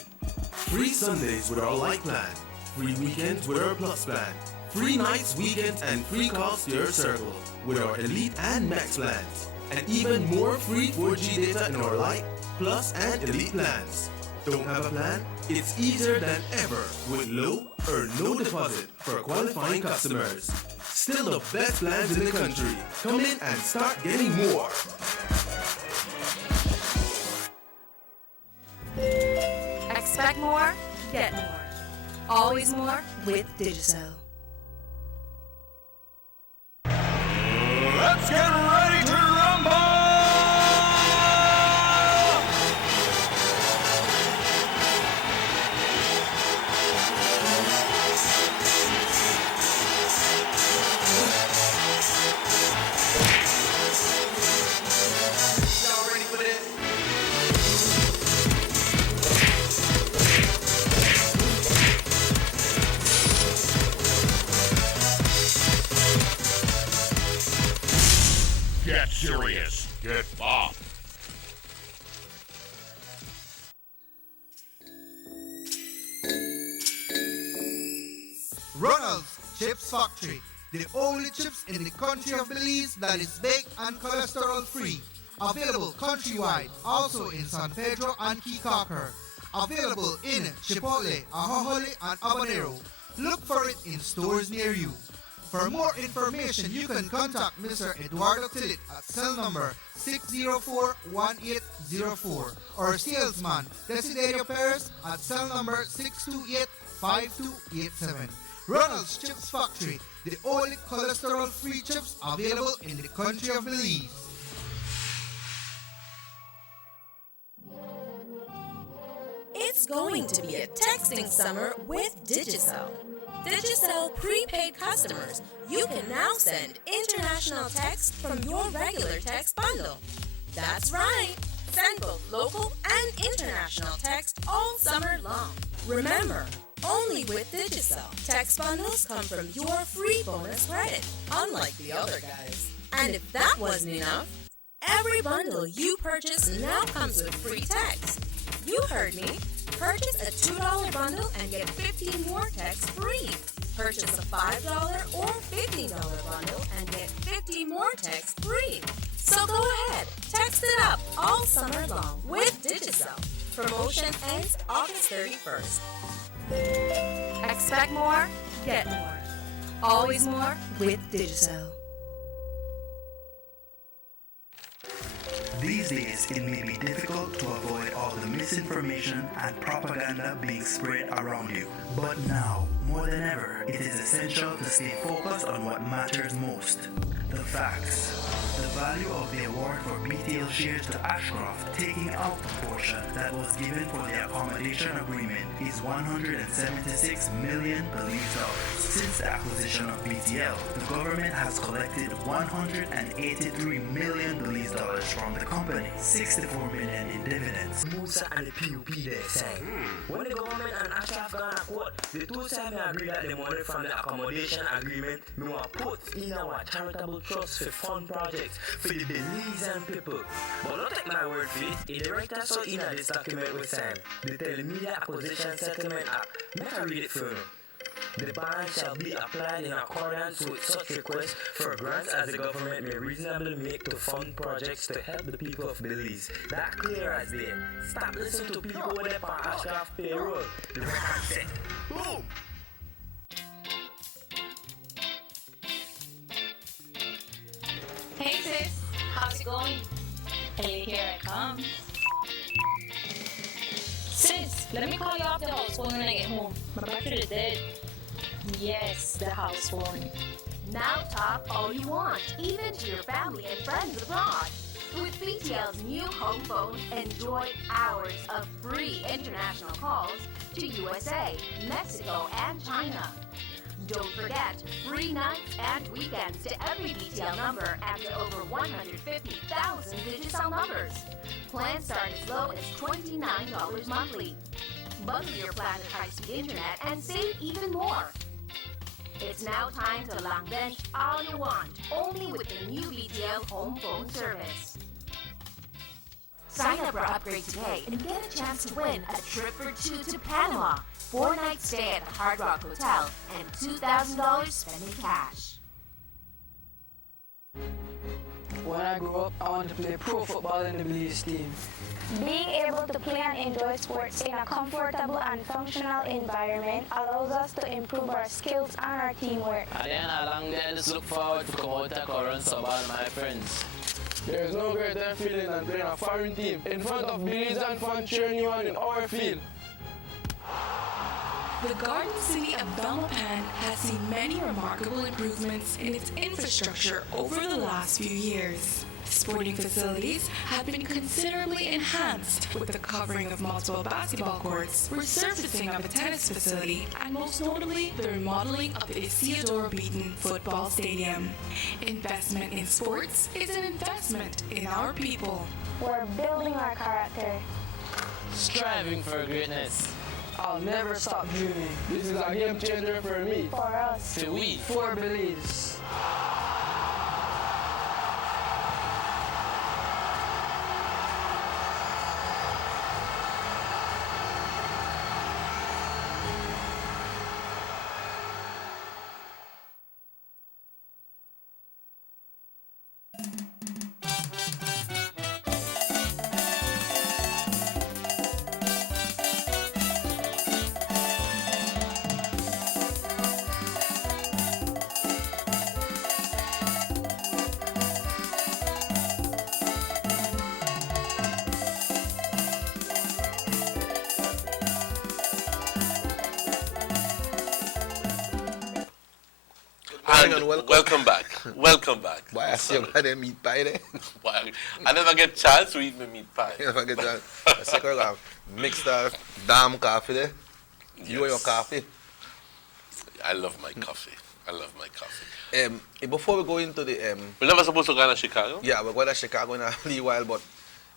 Free Sundays with our Light plan, free weekends with our Plus plan, free nights, weekends, and free calls to your circle with our Elite and Max plans, and even more free 4G data in our Light, Plus, and Elite plans. Don't have a plan? It's easier than ever with low or no deposit for qualifying customers. Still the best plans in the country. Come in and start getting more. Expect more, get more. Always more with Digicel. Let's get ready to rumble! Get serious. Get off. Ronald's Chips Factory, the only chips in the country of Belize that is baked and cholesterol free. Available countrywide, also in San Pedro and Kikaker. Available in Chipotle, Ahojole, and Habanero. Look for it in stores near you. For more information, you can contact Mr. Eduardo Tillit at cell number 604-1804 or salesman Desiderio Perez at cell number 628-5287. Ronald's Chips Factory, the only cholesterol-free chips available in the country of Belize. It's going to be a texting summer with Digicel. Digicel prepaid customers, you can now send international text from your regular text bundle. That's right, send both local and international text all summer long. Remember, only with Digicel, text bundles come from your free bonus credit, unlike the other guys. And if that wasn't enough, every bundle you purchase now comes with free text. You heard me. Purchase a $2 bundle and get 15 more texts free. Purchase a $5 or $15 bundle and get 50 more texts free. So go ahead, text it up all summer long with Digicel. Promotion ends August 31st. Expect more, get more. Always more with Digicel. These days, it may be difficult to avoid all the misinformation and propaganda being spread around you. But now, more than ever, it is essential to stay focused on what matters most. The facts. The value of the award for BTL shares to Ashcroft taking out the portion that was given for the accommodation agreement is $176 million Belize dollars. Since the acquisition of BTL, the government has collected $183 million Belize dollars from the company, $64 million in dividends. Musa and the PUP there saying, when the government and Ashraf gone to court, the two sides agree that the money from the accommodation agreement may put in our charitable trust for fund projects for the Belizean people. But don't take my word for it, the director saw in this document with Sam, the Telemedia Acquisition Settlement Act. Make I read it for you. The ban shall be applied in accordance with such requests for grants as the government may reasonably make to fund projects to help the people of Belize. That clear as day. Stop listening to people with their Ashcraft payroll. The record set. Boom! Hey sis, how's it going? Hey, here I come. Sis, let me call you off the house phone when I get home. My battery is dead. Yes, the house phone. Now talk all you want, even to your family and friends abroad. With BTL's new home phone, enjoy hours of free international calls to USA, Mexico, and China. Don't forget, free nights and weekends to every BTL number and to over 150,000 Digicel numbers. Plans start as low as $29 monthly. Bundle your plan with high-speed internet and save even more. It's now time to long bench all you want, only with the new BTL home phone service. Sign up or upgrade today and get a chance to win a trip for two to Panama, 4-night stay at the Hard Rock Hotel, and $2,000 spending cash. When I grow up, I want to play pro football in the Belize team. Being able to play and enjoy sports in a comfortable and functional environment allows us to improve our skills and our teamwork. At the end of the long day, I just look forward to come out to Current Suburb with my friends. There is no greater feeling than playing a foreign team in front of Belizean fans cheering you on in our field. The Garden City of Belmopan has seen many remarkable improvements in its infrastructure over the last few years. Sporting facilities have been considerably enhanced with the covering of multiple basketball courts, resurfacing of a tennis facility, and most notably, the remodeling of the Isidore Beaton Football Stadium. Investment in sports is an investment in our people. We're building our character. Striving for greatness. I'll never stop dreaming. This is a game changer for me. For us. For we. For Belize. And welcome back. Welcome back. Why I see you got them meat pie there? Why? I never get chance to eat my meat pie. You never get chance. I say, girl, mix that damn coffee there. You and your coffee. I love my coffee. I love my coffee. Before we go into the we're never supposed to go to Chicago? Yeah, we're going to Chicago in a little while, but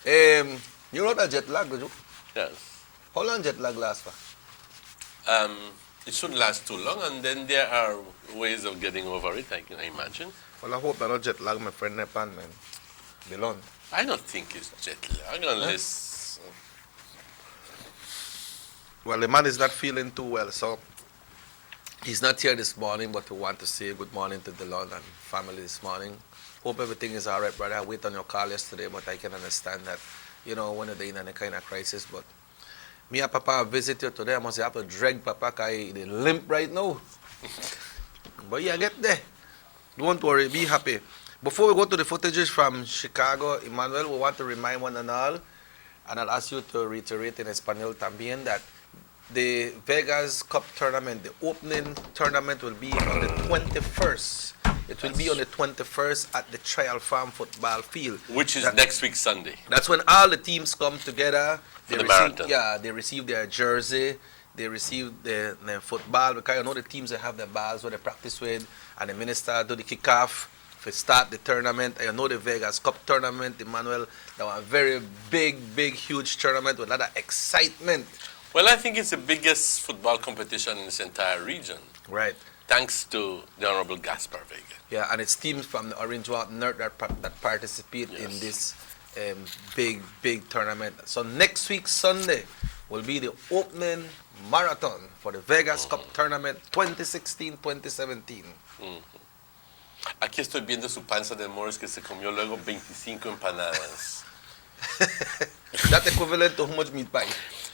you know that jet lag, did you? Yes. How long jet lag lasts for? It shouldn't last too long, and then there are ways of getting over it, I imagine. Well, I hope I don't jet lag my friend Nepan, man. Belong. I don't think it's jet lag unless... Well, the man is not feeling too well, so he's not here this morning, but we want to say good morning to Delon and family this morning. Hope everything is all right, brother. I wait on your call yesterday, but I can understand that, you know, when you're in any kind of crisis, but me and Papa visit you today. I must have to drag Papa because he's limp right now. But yeah, get there. Don't worry, be happy. Before we go to the footages from Chicago, Emmanuel, we want to remind one and all, and I'll ask you to reiterate in Espanol también, that the Vegas Cup tournament, the opening tournament will be on the 21st. It will be on the 21st at the Trial Farm football field. Which is next week Sunday. That's when all the teams come together. For the marathon. Yeah, they receive their jersey, they receive their football, because you know the teams that have their balls where they practice with, and the minister do the kickoff to start the tournament. And you know the Vegas Cup tournament, Emmanuel, that was a very big, huge tournament with a lot of excitement. Well, I think it's the biggest football competition in this entire region. Right. Thanks to the Honorable Gaspar Vega. Yeah, and it's teams from the Orange Mountain North that participate in this big tournament. So next week, Sunday, will be the opening marathon for the Vegas Cup Tournament 2016-2017. Aquí estoy viendo su panza de Morris que se comió luego 25 empanadas. That equivalent to how much meat pie?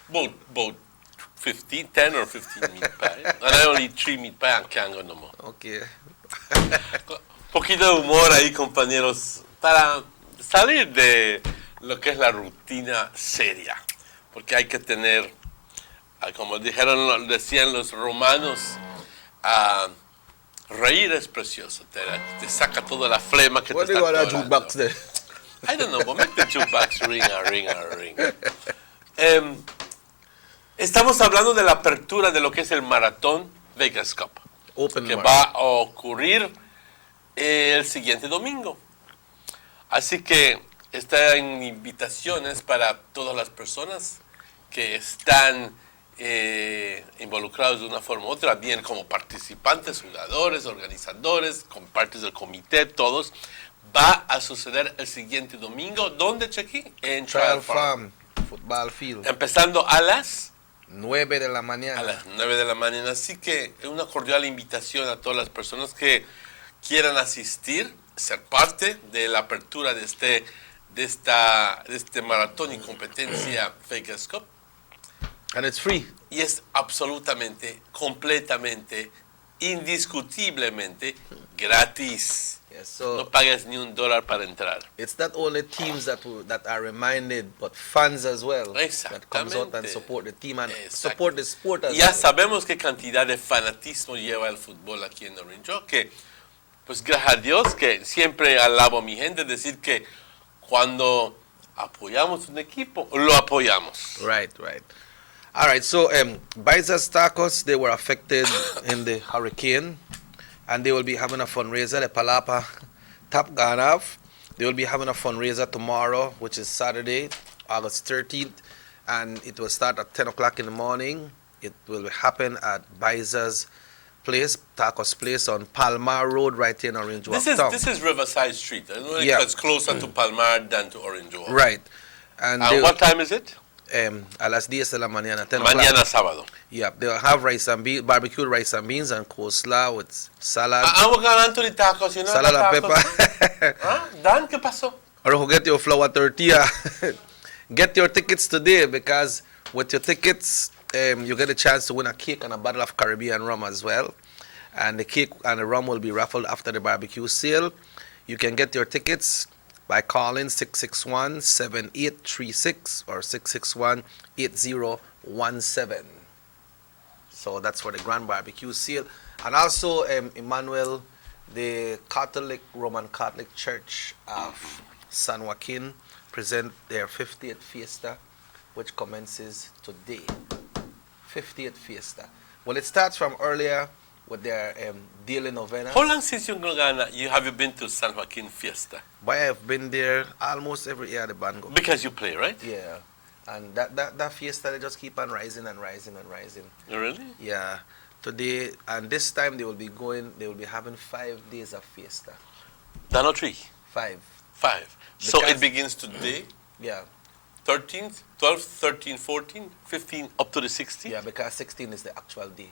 About 10 or 15 meat pie. And I only eat 3 meat pie and can't go no more. Okay. Poquito de humor ahí, compañeros, para salir de lo que es la rutina seria. Porque hay que tener, como decían los romanos, reír es precioso. Te saca toda la flema que What te do you está want a atorando. jukebox there? I don't know, but make the jukebox ring. Estamos hablando de la apertura de lo que es el Maratón Vegas Cup, que va a ocurrir el siguiente domingo. Así que están invitaciones para todas las personas que están involucrados de una forma u otra, bien como participantes, jugadores, organizadores, como partes del comité, todos. Va a suceder el siguiente domingo. ¿Dónde, Chequi? En Trial Farm Football Field. Empezando a las 9 de la mañana. A las 9 de la mañana. Así que es una cordial invitación a todas las personas que quieran asistir, ser parte de la apertura de este maratón y competencia Vegas Cup. And it's free. Y es absolutamente, completamente, indiscutiblemente gratis. Yes, so no pagas ni $1 para entrar. It's not only teams that are reminded, but fans as well. That comes out and support the team and support the sport as Ya well. sabemos qué cantidad de fanatismo lleva el fútbol aquí en Orange Rock, que pues gracias a Dios que siempre alabo a mi gente decir que cuando apoyamos un equipo, lo apoyamos. Right. All right, so Baizas Tacos, they were affected in the hurricane, and they will be having a fundraiser, the Palapa Tap Ganav. They will be having a fundraiser tomorrow, which is Saturday, August 13th, and it will start at 10 o'clock in the morning. It will happen at Baizas Place, Tacos Place on Palmar Road, right here in Orange Walk Town. This is Riverside Street. I know Yeah. it's closer to Palmar than to Orange Walk. Right. And what time is it? A las 10 de la mañana, 10 Mañana o'clock. sábado. Yeah, they'll have rice and beans, barbecued rice and beans and coleslaw with salad. Vamos ganando de tacos, you know. Salad and tacos. pepper. Dan, ¿qué pasó? Or get your flour tortilla. Get your tickets today because with your tickets, you get a chance to win a cake and a bottle of Caribbean rum as well. And the cake and the rum will be raffled after the barbecue sale. You can get your tickets by calling 661-7836 or 661-8017. So that's for the Grand Barbecue Sale. And also, Emmanuel, the Roman Catholic Church of San Joaquin present their 50th Fiesta, which commences today. 50th Fiesta. Well, it starts from earlier with their daily novena. How long since have you been to San Joaquin Fiesta? But I have been there almost every year the band go. Because you play, right? Yeah. And that fiesta, they just keep on rising and rising and rising. Really? Yeah. Today, and this time they will be having 5 days of fiesta. No, 3. 5. So Because- it begins today? Yeah. 13th, 12th, 13th, 14th, 15th, up to the 16th? Yeah, because 16 is the actual day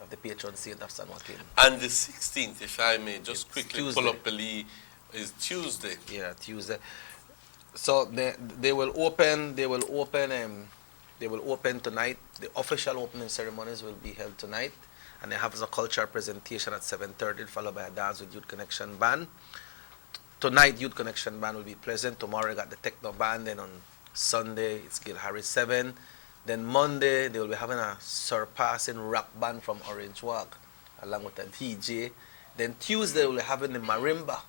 of the patron saint of San Joaquin. And the 16th, if I may just It's quickly Tuesday. pull up Beli, is Tuesday. Yeah, Tuesday. So they will open tonight. The official opening ceremonies will be held tonight, and they have a culture presentation at 7:30, followed by a dance with Youth Connection Band. Tonight, Youth Connection Band will be present. Tomorrow, you got the Techno Band. Then on Sunday, it's Gil Harris 7. Then Monday, they will be having a surpassing rock band from Orange Walk, along with a DJ. Then Tuesday, we'll be having the marimba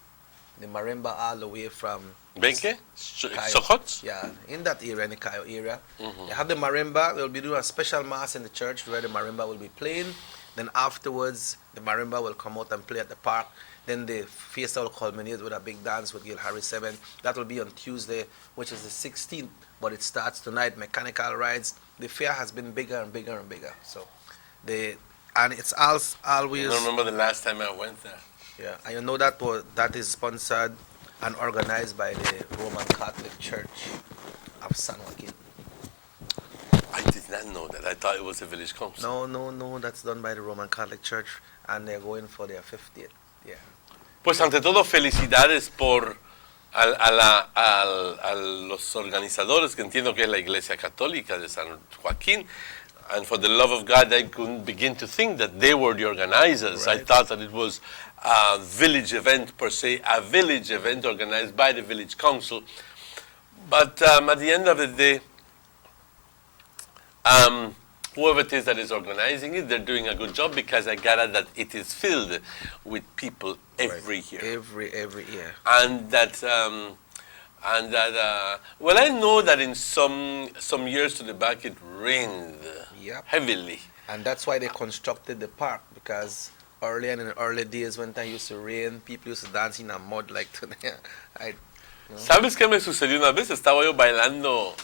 all the way from Benke? Cayo. Sokot? Yeah, in that area, in the Cayo area. Mhm. They have the marimba. They'll be doing a special mass in the church where the marimba will be playing. Then afterwards, the marimba will come out and play at the park. Then the fiesta will culminate with a big dance with Gil Harris 7. That will be on Tuesday, which is the 16th, but it starts tonight. Mechanical rides. The fair has been bigger and bigger and bigger. So, and it's always. I don't remember the last time I went there. Yeah, and you know that is sponsored and organized by the Roman Catholic Church of San Joaquin. I did not know that. I thought it was a village council. No. That's done by the Roman Catholic Church, and they're going for their 50th. Yeah. Pues ante todo, felicidades por a los organizadores, que entiendo que es la Iglesia Católica de San Joaquín. And for the love of God, I couldn't begin to think that they were the organizers. Right. I thought that it was a village event per se, a village event organized by the village council. But at the end of the day, whoever it is that is organizing it, they're doing a good job, because I gather that it is filled with people every year. Every year. And that, well, I know that in some years to the back it rained heavily. And that's why they constructed the park, because earlier in the early days when it used to rain, people used to dance in the mud like today. ¿Sabes qué me sucedió una vez? Estaba yo bailando.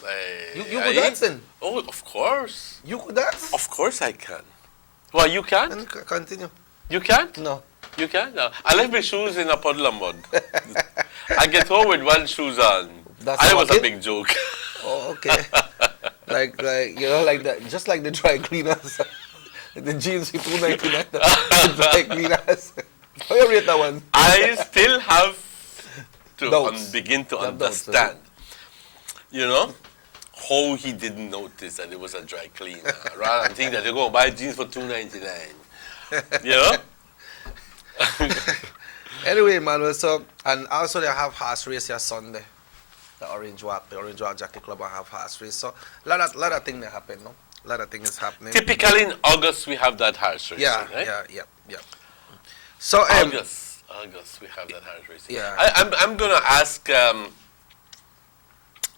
You could dancing? Oh, of course. You could dance? Of course I can. Well, you can't? And continue. You can't? No. You can't? No. I left my shoes in a puddle of mud. I get home with one shoes on. That's was a big joke. Oh, okay. like you know, like that, just like the dry cleaners. The jeans with $2.99. The dry cleaners. How you rate that one? I still have to begin to understand, you know, how he didn't notice that it was a dry cleaner, rather than think that you're going to buy jeans for $2.99, you know? Anyway, Manuel, so, and also they have horse race here Sunday, the Orange Walk Jockey Club will have horse race, so a lot of things that happen, no? A lot of things happening. Typically in August we have that horse racing, right? Yeah. So, August, we have that horse racing. Yeah. I'm going to ask, I'm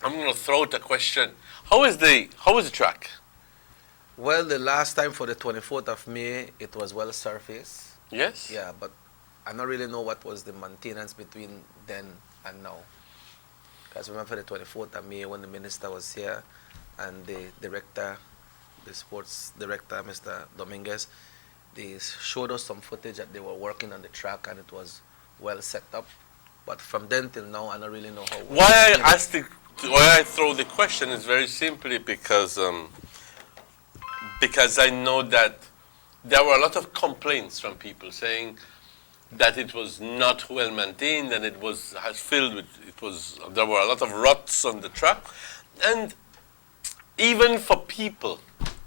going to throw out a question. How is the track? Well, the last time for the 24th of May, it was well surfaced. Yes? Yeah, but I don't really know what was the maintenance between then and now. Because remember the 24th of May when the minister was here and the sports director, Mr. Dominguez, they showed us some footage that they were working on the track and it was well set up. But from then till now, I don't really know how. Why I throw the question is very simply because I know that there were a lot of complaints from people saying that it was not well maintained and there were a lot of ruts on the track, and even for people,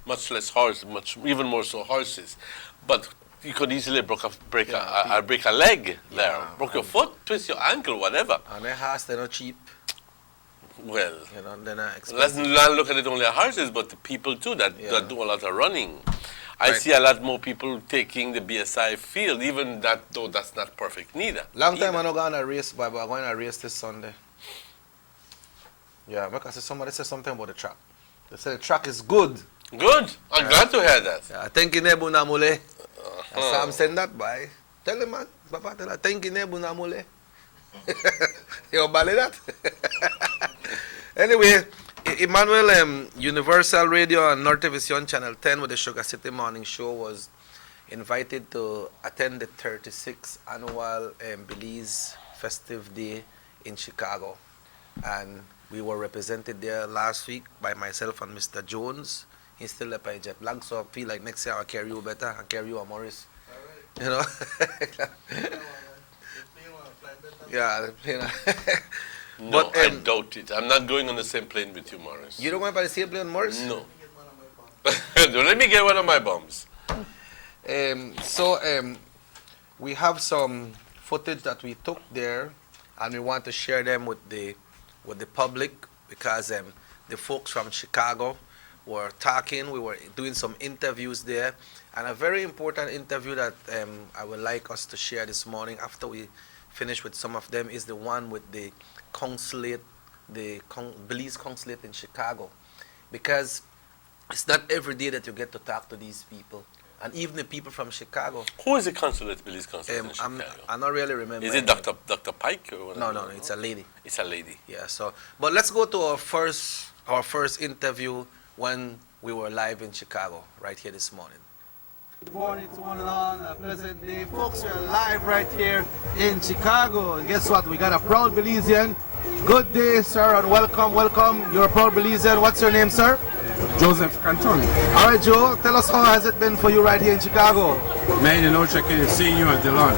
much less horses, even more so horses. But you could easily break a leg there, broke your foot, twist your ankle, whatever. And the horse, they're not cheap. Well, you know, they're not let's expensive. not look at it only at horses, but the people too that do a lot of running. I see a lot more people taking the BSI field, even though that's not perfect neither. Long time I'm not going to race, but I'm going to race this Sunday. Yeah, because somebody said something about the track. They said the track is good. Good. I'm glad to hear that. Yeah, thank you, Nebu Namule. Sam said that, boy. Tell him, man. Papa, tell him, thank you, Nebu Namule. You ballet that? Anyway, Emmanuel, Universal Radio and Nortevision Channel 10 with the Sugar City Morning Show was invited to attend the 36th annual Belize Festive Day in Chicago. And we were represented there last week by myself and Mr. Jones. He's still left by jet lag, so I feel like next year I'll carry you better. I'll carry you a Morris. You know? Yeah, you know. No, But, I doubt it. I'm not going on the same plane with you, Morris. You don't want by the same plane, Morris? No. Let me get one of my bombs. We have some footage that we took there, and we want to share them with the public because the folks from Chicago were talking. We were doing some interviews there, and a very important interview that I would like us to share this morning after we finish with some of them is the one with the consulate, Belize consulate in Chicago, because it's not every day that you get to talk to these people, and even the people from Chicago. Who is the consulate, Belize consulate in Chicago? I don't really remember. Is it Dr. Pike or No, it's a lady. It's a lady. Yeah. So, but let's go to our first interview when we were live in Chicago, right here this morning. Good morning to one and all, a pleasant day. Folks, we're live right here in Chicago. And guess what? We got a proud Belizean. Good day, sir, and welcome. You're a proud Belizean. What's your name, sir? Joseph Canton. All right, Joe, tell us how has it been for you right here in Chicago? Man, you know, checking seeing you at Delon.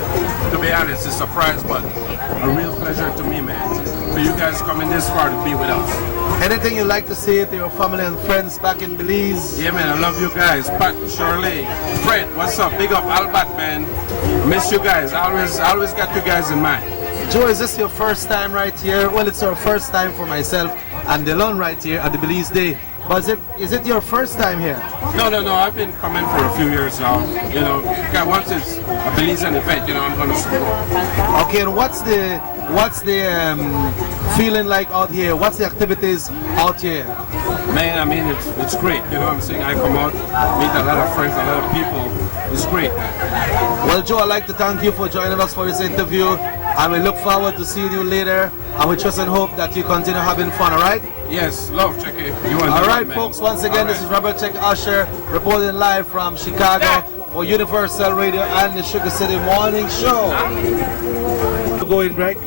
To be honest, it's a surprise, but a real pleasure to me, man. For you guys coming this far to be with us. Anything you'd like to say to your family and friends back in Belize? Yeah, man, I love you guys. Pat, Shirley, Fred, what's up? Big up Albert, man. Miss you guys. I always got you guys in mind. Joe, is this your first time right here? Well, it's our first time for myself and Delon right here at the Belize Day. But is it your first time here? No. I've been coming for a few years now. You know, once it's a Belizean event, you know, I'm gonna support. Okay, and what's the feeling like out here? What's the activities out here? Man, I mean, it's great. You know what I'm saying? I come out, meet a lot of friends, a lot of people. It's great. Well, Joe, I'd like to thank you for joining us for this interview. And we look forward to seeing you later. And we trust and hope that you continue having fun, all right? Yes, love, Checky. All right, folks, once again, this is Robert Check Usher reporting live from Chicago for Universal Radio and the Sugar City Morning Show. Going, Greg?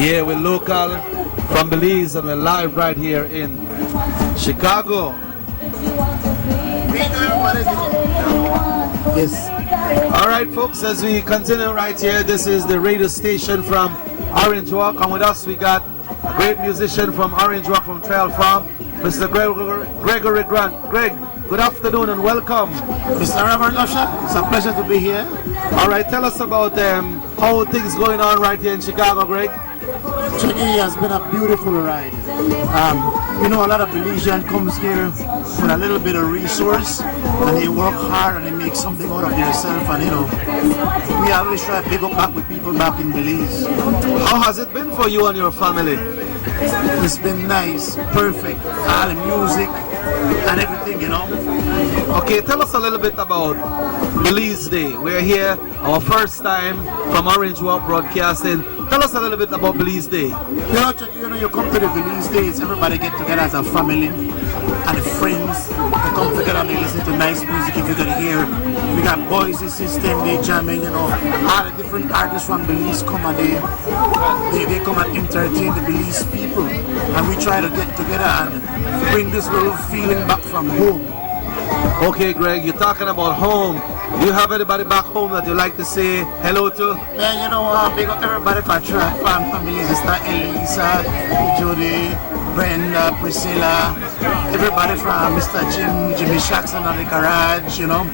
Yeah, we're local from Belize and we're live right here in Chicago. Yes. All right, folks, as we continue right here, this is the radio station from Orange Walk, and with us we got a great musician from Orange Walk from Trail Farm, Mr. Gregory Grant. Greg, good afternoon and welcome. Mr. Robert Usher, it's a pleasure to be here. All right, tell us about how things going on right here in Chicago, Greg. Checky has been a beautiful ride. You know, a lot of Belizean comes here with a little bit of resource and they work hard and they make something out of themselves, and you know, we always try to pick up back with people back in Belize. How has it been for you and your family? It's been nice, perfect, all the music and everything, you know. Okay, tell us a little bit about Belize Day. We're here, our first time from Orange Walk Broadcasting. Tell us a little bit about Belize Day. You know, you come to the Belize Days, everybody get together as a family and the friends. They come together and they listen to nice music if you can hear. We got Boys System, they jamming, you know. All the different artists from Belize come and they come and entertain the Belize people. And we try to get together and bring this little feeling back from home. Okay, Greg, you're talking about home. Do you have anybody back home that you like to say hello to? Yeah, you know, big up everybody from families, Sister Elisa, Jody, Brenda, Priscilla, everybody from Mr. Jimmy Shackson on the garage, you know.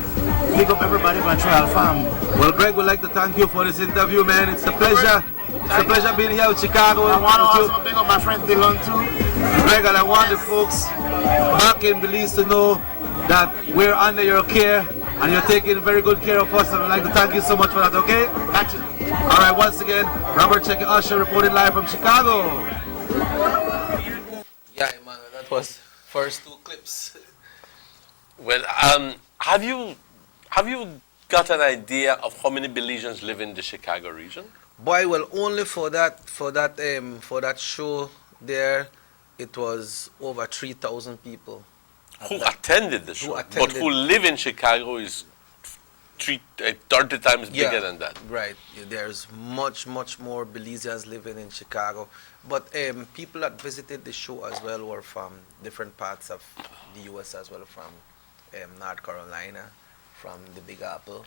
Big up everybody from Trial Farm. Well, Greg, we'd like to thank you for this interview, man. It's a pleasure. It's a pleasure being here in Chicago. I want to also big up my friend Dylan too. Greg, and I want the folks back in Belize to know that we're under your care and you're taking very good care of us, and I'd like to thank you so much for that, okay? Gotcha. All right, once again, Robert Checky Usher reporting live from Chicago. Yeah, man, that was first two clips. Well, have you got an idea of how many Belizeans live in the Chicago region? Boy, well, only for that show there, it was over 3,000 people. Who attended the show, but who live in Chicago is 30 times bigger than that. Right. There's much more Belizeans living in Chicago. But people that visited the show as well were from different parts of the U.S. as well, from North Carolina, from the Big Apple.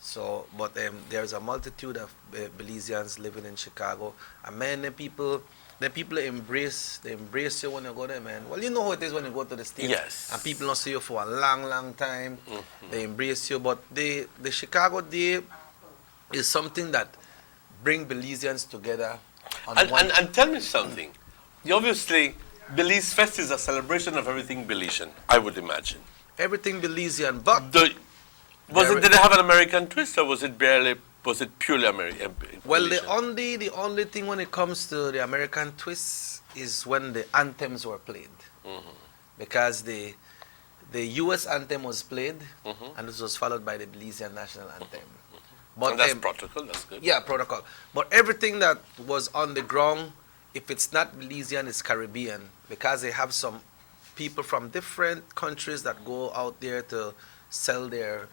So, but there's a multitude of Belizeans living in Chicago. And many people... The people embrace you when you go there, man. Well, you know how it is when you go to the States. Yes. And people don't see you for a long time. Mm-hmm. They embrace you. But the Chicago Day is something that brings Belizeans together. And tell me something. Obviously, Belize Fest is a celebration of everything Belizean, I would imagine. Everything Belizean, but... Did it have an American twist, or was it purely American? Well, the only thing when it comes to the American twist is when the anthems were played. Mm-hmm. Because the U.S. anthem was played, mm-hmm. and this was followed by the Belizean national anthem. Mm-hmm. But and that's protocol, that's good. Yeah, protocol. But everything that was on the ground, if it's not Belizean, it's Caribbean. Because they have some people from different countries that go out there to sell their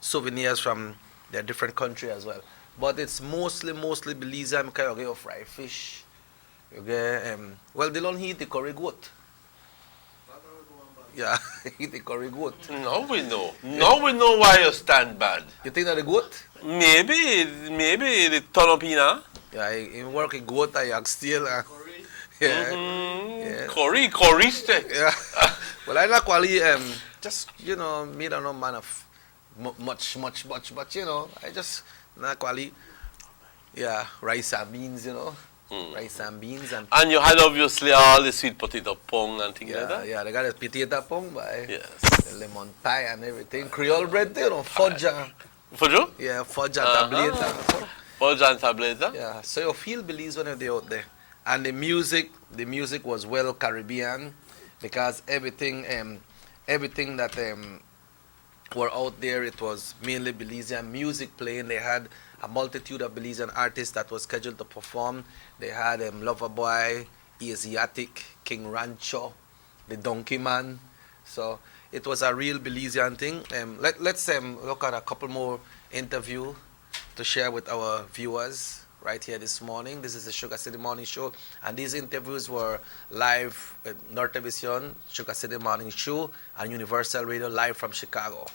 souvenirs from their different country as well. But it's mostly Belizean, because you get your fried fish. You get, well, they don't eat the curry goat. Yeah, eat the curry goat. Now we know. Now we know why you stand bad. You think that the goat? Maybe the tonopina. Yeah, he work a goat, I steal. Yeah. Yeah. Curry stick. Yeah. Well, I not quality, just, you know, me don't know man of much, but, you know, I just not quality, yeah, rice and beans, you know. Rice and beans. And you had obviously all the sweet potato pong and things like that? Yeah, they got a potato pong, but yes. Lemon pie and everything. Creole bread, you know, fudge. Fudge? Yeah, fudge and tableta. Fudge and tableta? Yeah, so you feel Belize when you're out there. And the music was well Caribbean, because everything that were out there, it was mainly Belizean music playing. They had a multitude of Belizean artists that was scheduled to perform. They had Loverboy, Asiatic, King Rancho, the Donkey Man. So it was a real Belizean thing. Let's look at a couple more interviews to share with our viewers right here this morning. This is the Sugar City Morning Show, and these interviews were live with Norte Vision, Sugar City Morning Show, and Universal Radio live from Chicago.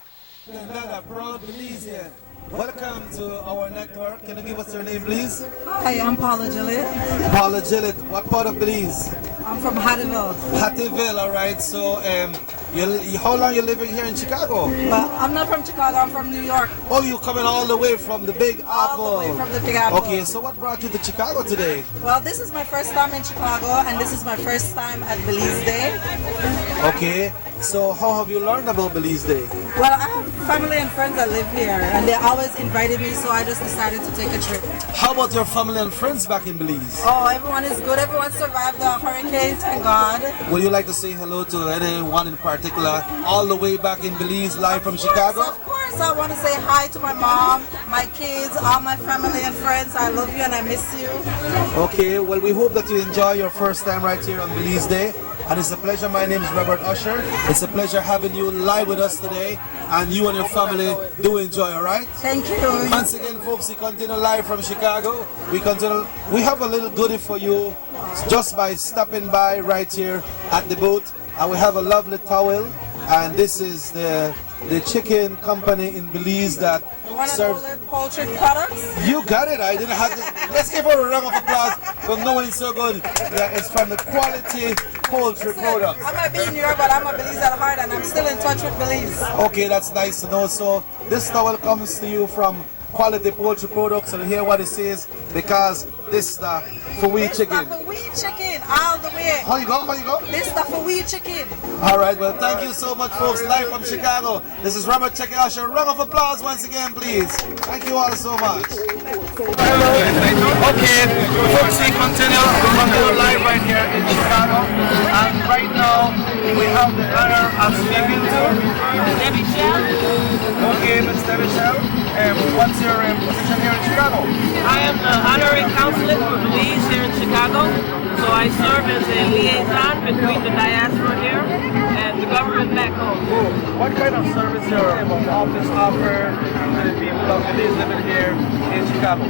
Proud Belizean. Welcome to our network. Can you give us your name, please? Hi, I'm Paula Gillett. Paula Gillett. What part of Belize? I'm from Hattieville. Hattieville, all right. So, how long you living here in Chicago? Well, I'm not from Chicago. I'm from New York. Oh, you coming all the way from the Big Apple? All the way from the Big Apple. Okay, so what brought you to Chicago today? Well, this is my first time in Chicago, and this is my first time at Belize Day. Okay, so how have you learned about Belize Day? Well, I have family and friends that live here, and they always invited me, so I just decided to take a trip. How about your family and friends back in Belize? Oh, everyone is good. Everyone survived the hurricane, thank God. Would you like to say hello to anyone in particular, all the way back in Belize, live from Chicago? Of course, I want to say hi to my mom, my kids, all my family and friends. I love you and I miss you. Okay, well, we hope that you enjoy your first time right here on Belize Day. And it's a pleasure. My name is Robert Usher. It's a pleasure having you live with us today. And you and your family do enjoy, all right? Thank you. Once again, folks, we continue live from Chicago. We have a little goodie for you just by stopping by right here at the booth. And we have a lovely towel. And this is the chicken company in Belize that serves poultry products. You got it. I didn't have to. Let's give her a round of applause for knowing so good. Yeah, it's from the Quality Poultry Products. I might be in New York, but I'm a Belize at heart, and I'm still in touch with Belize. Okay, that's nice to know. So this towel comes to you from Quality Poultry Products, and hear what it says, because this is the Fouille chicken. This is the Fouille chicken, all the way. How you go? This is the Fouille chicken. All right, well, thank you so much, folks, live from Chicago. This is Robert Checky Usher. Round of applause once again, please. Thank you all so much. Okay, folks, we continue live right here in Chicago, and right now we have the honor of speaking to Debbie Shell. Okay, Ms. Debbie Shell. What's your position here in Chicago? I am the honorary consulate for Belize here in Chicago. So I serve as a liaison between the diaspora here and the government back home. What kind of service your office offer to the people of Belize living here in Chicago?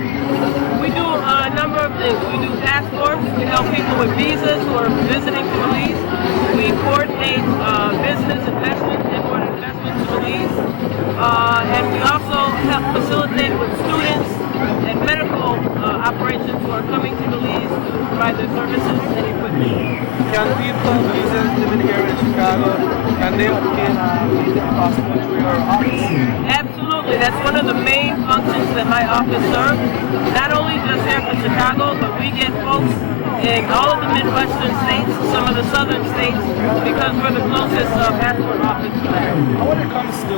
We do a number of things. We do passports. We help people with visas who are visiting to Belize. We coordinate business investments, import investments to Belize. And we also help facilitate with students and medical operations who are coming to Belize to provide their services and equipment. Can people living here in Chicago, can they obtain a passport through your office? Absolutely. That's one of the main functions that my office serves. Not only just here for Chicago, but we get folks in all of the Midwestern states, some of the southern states, because we're the closest passport office to that. When it comes to,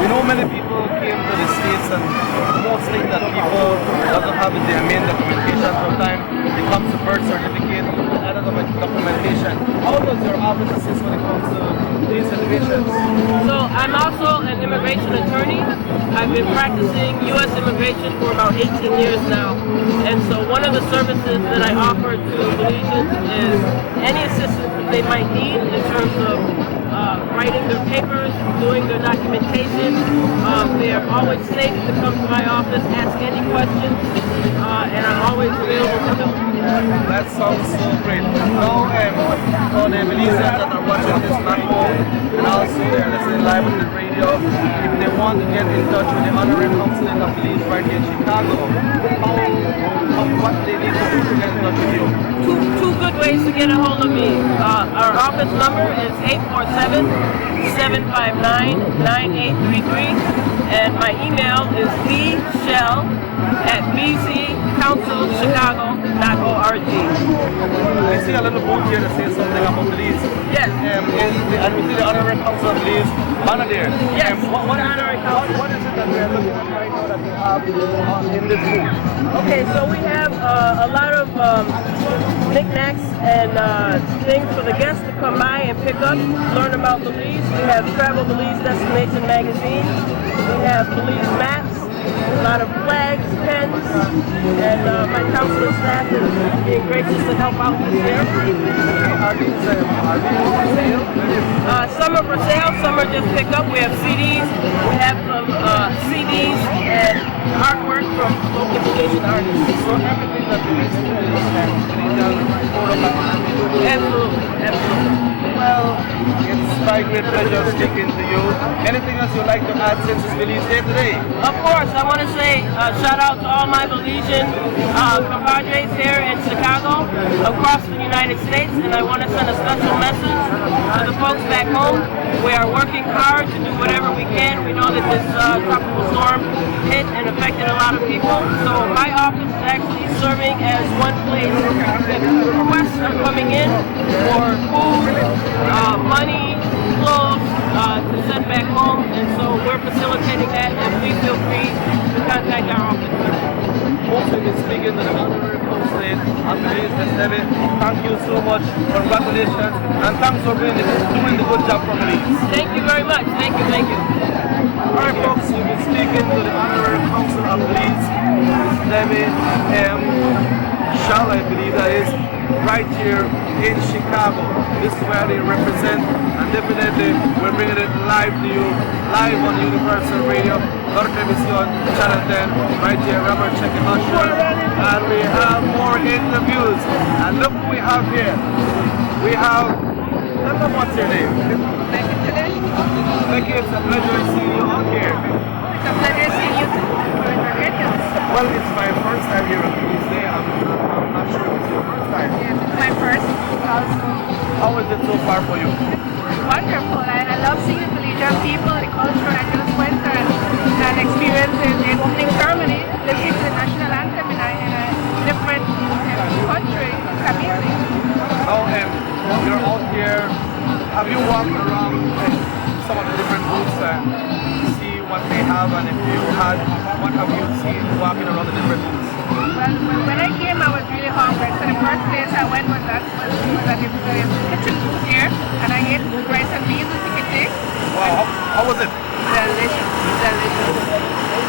we know many people came to the States, and most things that people doesn't have in their main documentation sometimes it comes to birth certificate and other documentation. How does your office assist when it comes to these situations? So I'm also an immigration attorney. I've been practicing U.S. immigration for about 18 years now. And so one of the services that I offer to Belizeans is any assistance that they might need in terms of writing their papers, doing their documentation. They're always safe to come to my office, ask any questions, and I'm always available to help. That sounds so great. Now, for the Belizeans that are watching this back home and also they're listening live on the radio, if they want to get in touch with the Honorary Council of Belize right here in Chicago, what they need to do to get in touch with you? Two good ways to get a hold of me. Our office number is 847-759-9833, and my email is bshell@bzcouncilchicago.org. I see a little book here that says something about Belize. Yes. And we see the Honorary Council of Belize honor there. Yes. What is it that we're looking at right now that we have in this book? Okay, so we have a lot of knickknacks and things for the guests to come by and pick up, learn about Belize. We have Travel Belize Destination Magazine. We have Belize maps, a lot of flags, pens, and my counseling staff is being gracious to help out this year. Some are for sale, some are just pick up. We have CDs. We have some CDs and artwork from local Belizean artists. So everything that Belize is Absolutely, absolutely. Well, it's my great pleasure speaking to you. Anything else you'd like to add since it's Belize Day today? Of course, I want to say shout out to all my Belizean compadres here in Chicago, across the United States, and I want to send a special message to the folks back home. We are working hard to do whatever we can. We know that this tropical storm hit and affected a lot of people, so my office is actually serving as one place that requests are coming in for food, money, clothes to send back home, and so we're facilitating that, and please feel free to contact our office. Also, been speaking to the Honorary Council of Belize, Ms. Debbie. Thank you so much. Congratulations, and thanks for doing the good job for Belize. Thank you very much. Thank you, thank you. Alright, folks, we've been speaking to the Honorary Council of Belize, Ms. Debbie Shell, I believe that is, right here in Chicago. This is where they represent, and definitely we're bringing it live to you, live on Universal Radio, North Television, Channel 10, right here, Robert Checky Usher, and we have more interviews. And look who we have here. We have, tell them what's your name? Becky, it's a pleasure seeing you on here. It's a pleasure seeing you too. Well, it's my first time here on Belize Day. I'm not sure if it's your first time. Yes, it's my first also. How is it so far for you? It's wonderful. I love seeing the Belizean people, the culture. I just went and experienced the opening ceremony, listening to the national anthem in a different country. It's amazing. Now, you're out here. Have you walked around some of the different booths and see what they have, and if you had, what have you seen walking around the different booths? Well, when I came, I was really hungry. So the first place I went was at the kitchen booth here, and I ate rice and beans with tikiti. Wow, how was it? Delicious, delicious.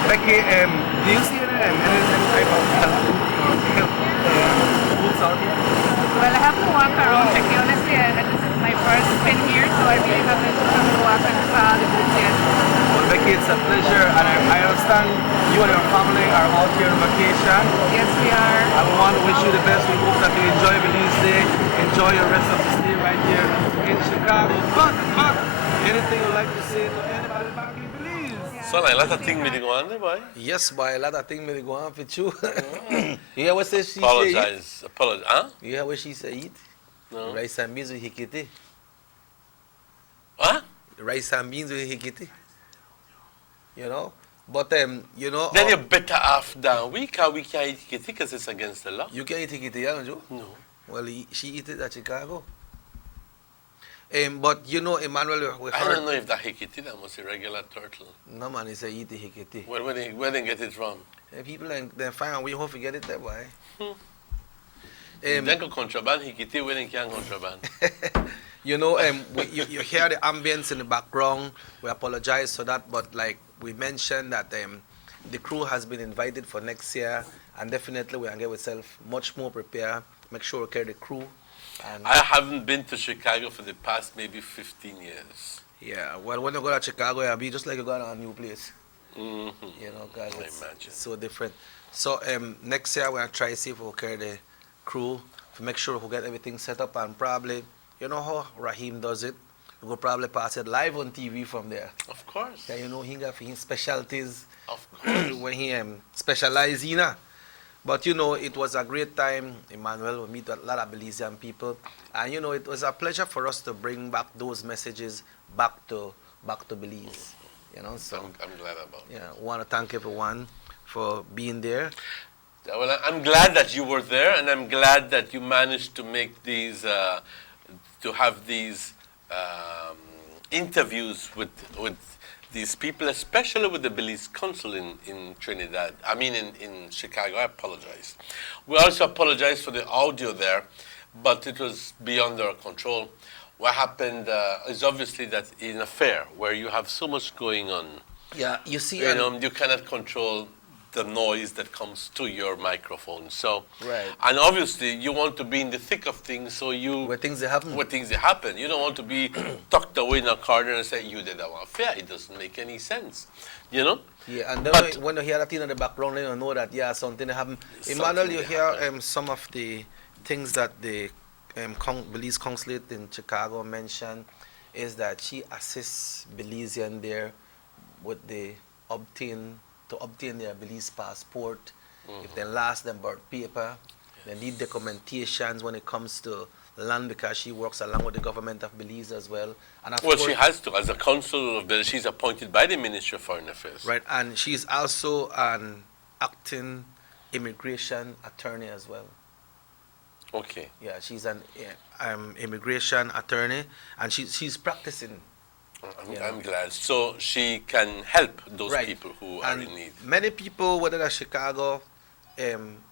Becky, do you see any type of booths out here? Well, I have to walk around. Becky, honestly, this is my first spin here, so I really have to walk and the booths here. Well, Becky, it's a pleasure, and I understand you and your family are out here on vacation. Yes, we are. I want to wish you the best. We hope that you enjoy Belize Day, enjoy your rest of the stay right here in Chicago. But, anything you'd like to say to anybody back in Belize? So, like, a lot of things me go on there, boy. Yes, boy, a lot of things me go on with you. You hear what she say? Apologize, huh? You hear what she say eat? No. Rice and beans with hikiti. What? Rice and beans with hikiti. You know? But, you know... Then you're better off than we can't eat hikiti because it's against the law. You can eat hikiti, don't you? No. Well, she eat it at Chicago. But, you know, Emmanuel... I don't know if that hikiti, that was a regular turtle. No, man, it's a eat hikiti. Where they get it from? People then find out we hope to get it there, boy. Then go contraband hikiti, where they can contraband. You know, you hear the ambience in the background. We apologize for that, but like we mentioned that the crew has been invited for next year, and definitely we can get ourselves much more prepared. Make sure we carry the crew. And I haven't been to Chicago for the past maybe 15 years. Yeah, well, when you go to Chicago, you'll be just like you go to a new place. Mm-hmm. You know, because it's so different. So next year we're gonna try to see if we'll carry the crew to make sure we get everything set up, and probably, you know how Raheem does it, we will probably pass it live on TV from there. Of course. Yeah, you know, he got his specialties Of course. when he specializes in. But you know, it was a great time, Emmanuel. We meet a lot of Belizean people, and you know, it was a pleasure for us to bring back those messages back to Belize. You know, so I'm glad about it. yeah, I want to thank everyone for being there. Well, I'm glad that you were there, and I'm glad that you managed to make these, to have these interviews with these people, especially with the Belize Consul in Trinidad. I mean, in Chicago. I apologize. We also apologize for the audio there, but it was beyond our control. What happened is obviously that in a fair where you have so much going on, Yeah, you see, you know, you cannot control the noise that comes to your microphone. So, Right. and obviously you want to be in the thick of things, so you where things happen. You don't want to be tucked away in a corner and say you did that one fair. It doesn't make any sense, you know. Yeah, and then But- when you hear that thing in the background, you know that something happened. Something Emmanuel, you may hear some of the things that the Belize consulate in Chicago mentioned is that she assists Belizean there with the to obtain their Belize passport. If they lost their birth paper, they need documentations when it comes to land, because she works along with the government of Belize as well. And of Well, course, she has to, as a consul of Belize, she's appointed by the Ministry of Foreign Affairs. right, and she's also an acting immigration attorney as well. Okay. Yeah, she's an immigration attorney, and she's practicing. I'm glad. So she can help those Right. people who are And in need. many people, whether they're Chicago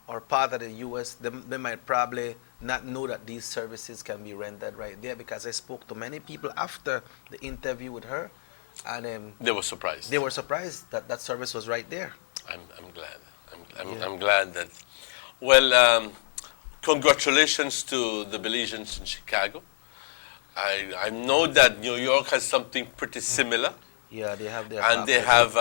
or part of the U.S., they might probably not know that these services can be rendered right there, because I spoke to many people after the interview with her, and They were surprised. they were surprised that that service was right there. I'm glad. Yeah. I'm glad that. Well, congratulations to the Belizeans in Chicago. I know that New York has something pretty similar. Yeah, they have their And they have,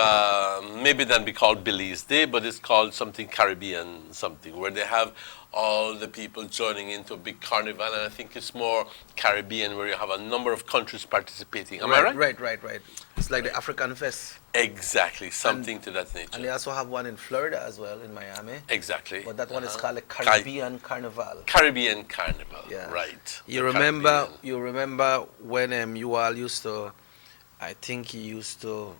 maybe then be called Belize Day, but it's called something Caribbean something, where they have all the people joining into a big carnival, and I think it's more Caribbean, where you have a number of countries participating. Am I right? Right. It's like the African Fest. Exactly, something to that nature. And they also have one in Florida as well, in Miami. Exactly. But that one is called the Caribbean Carnival. Caribbean Carnival, Yeah. right. You remember when you all used to, I think you used to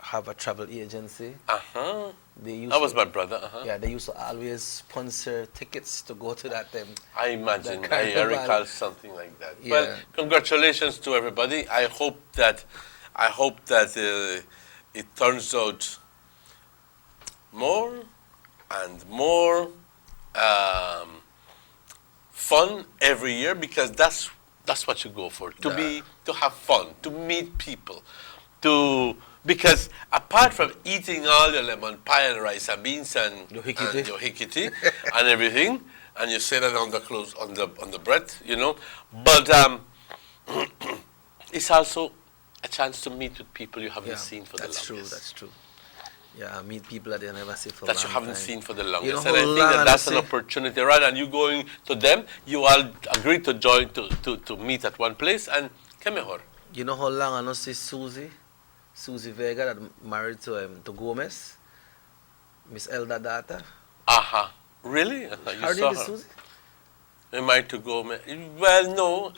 have a travel agency. Uh-huh. They used That was to- my brother, uh-huh. Yeah, they used to always sponsor tickets to go to that. I imagine. that I carnival. recall something like that. Yeah. Well, congratulations to everybody. I hope that it turns out more and more fun every year, because that's what you go for. To have fun, to meet people, because apart from eating all your lemon pie and rice and beans and your hikiti and everything, and you say that on the clothes, on the bread, you know, but it's also a chance to meet with people you haven't seen for the longest. That's true. Yeah, meet people that they never see for a That long you haven't time. seen for the You longest. know And I how think long that's I an say- opportunity. Rather than you going to them, you all agree to join, to meet at one place, and que mejor. You know how long I know see Susie Vega, that married to Gomez, Miss Elda Data. Aha. Really? You Her saw name is her. Susie? Am I to go? Well, no.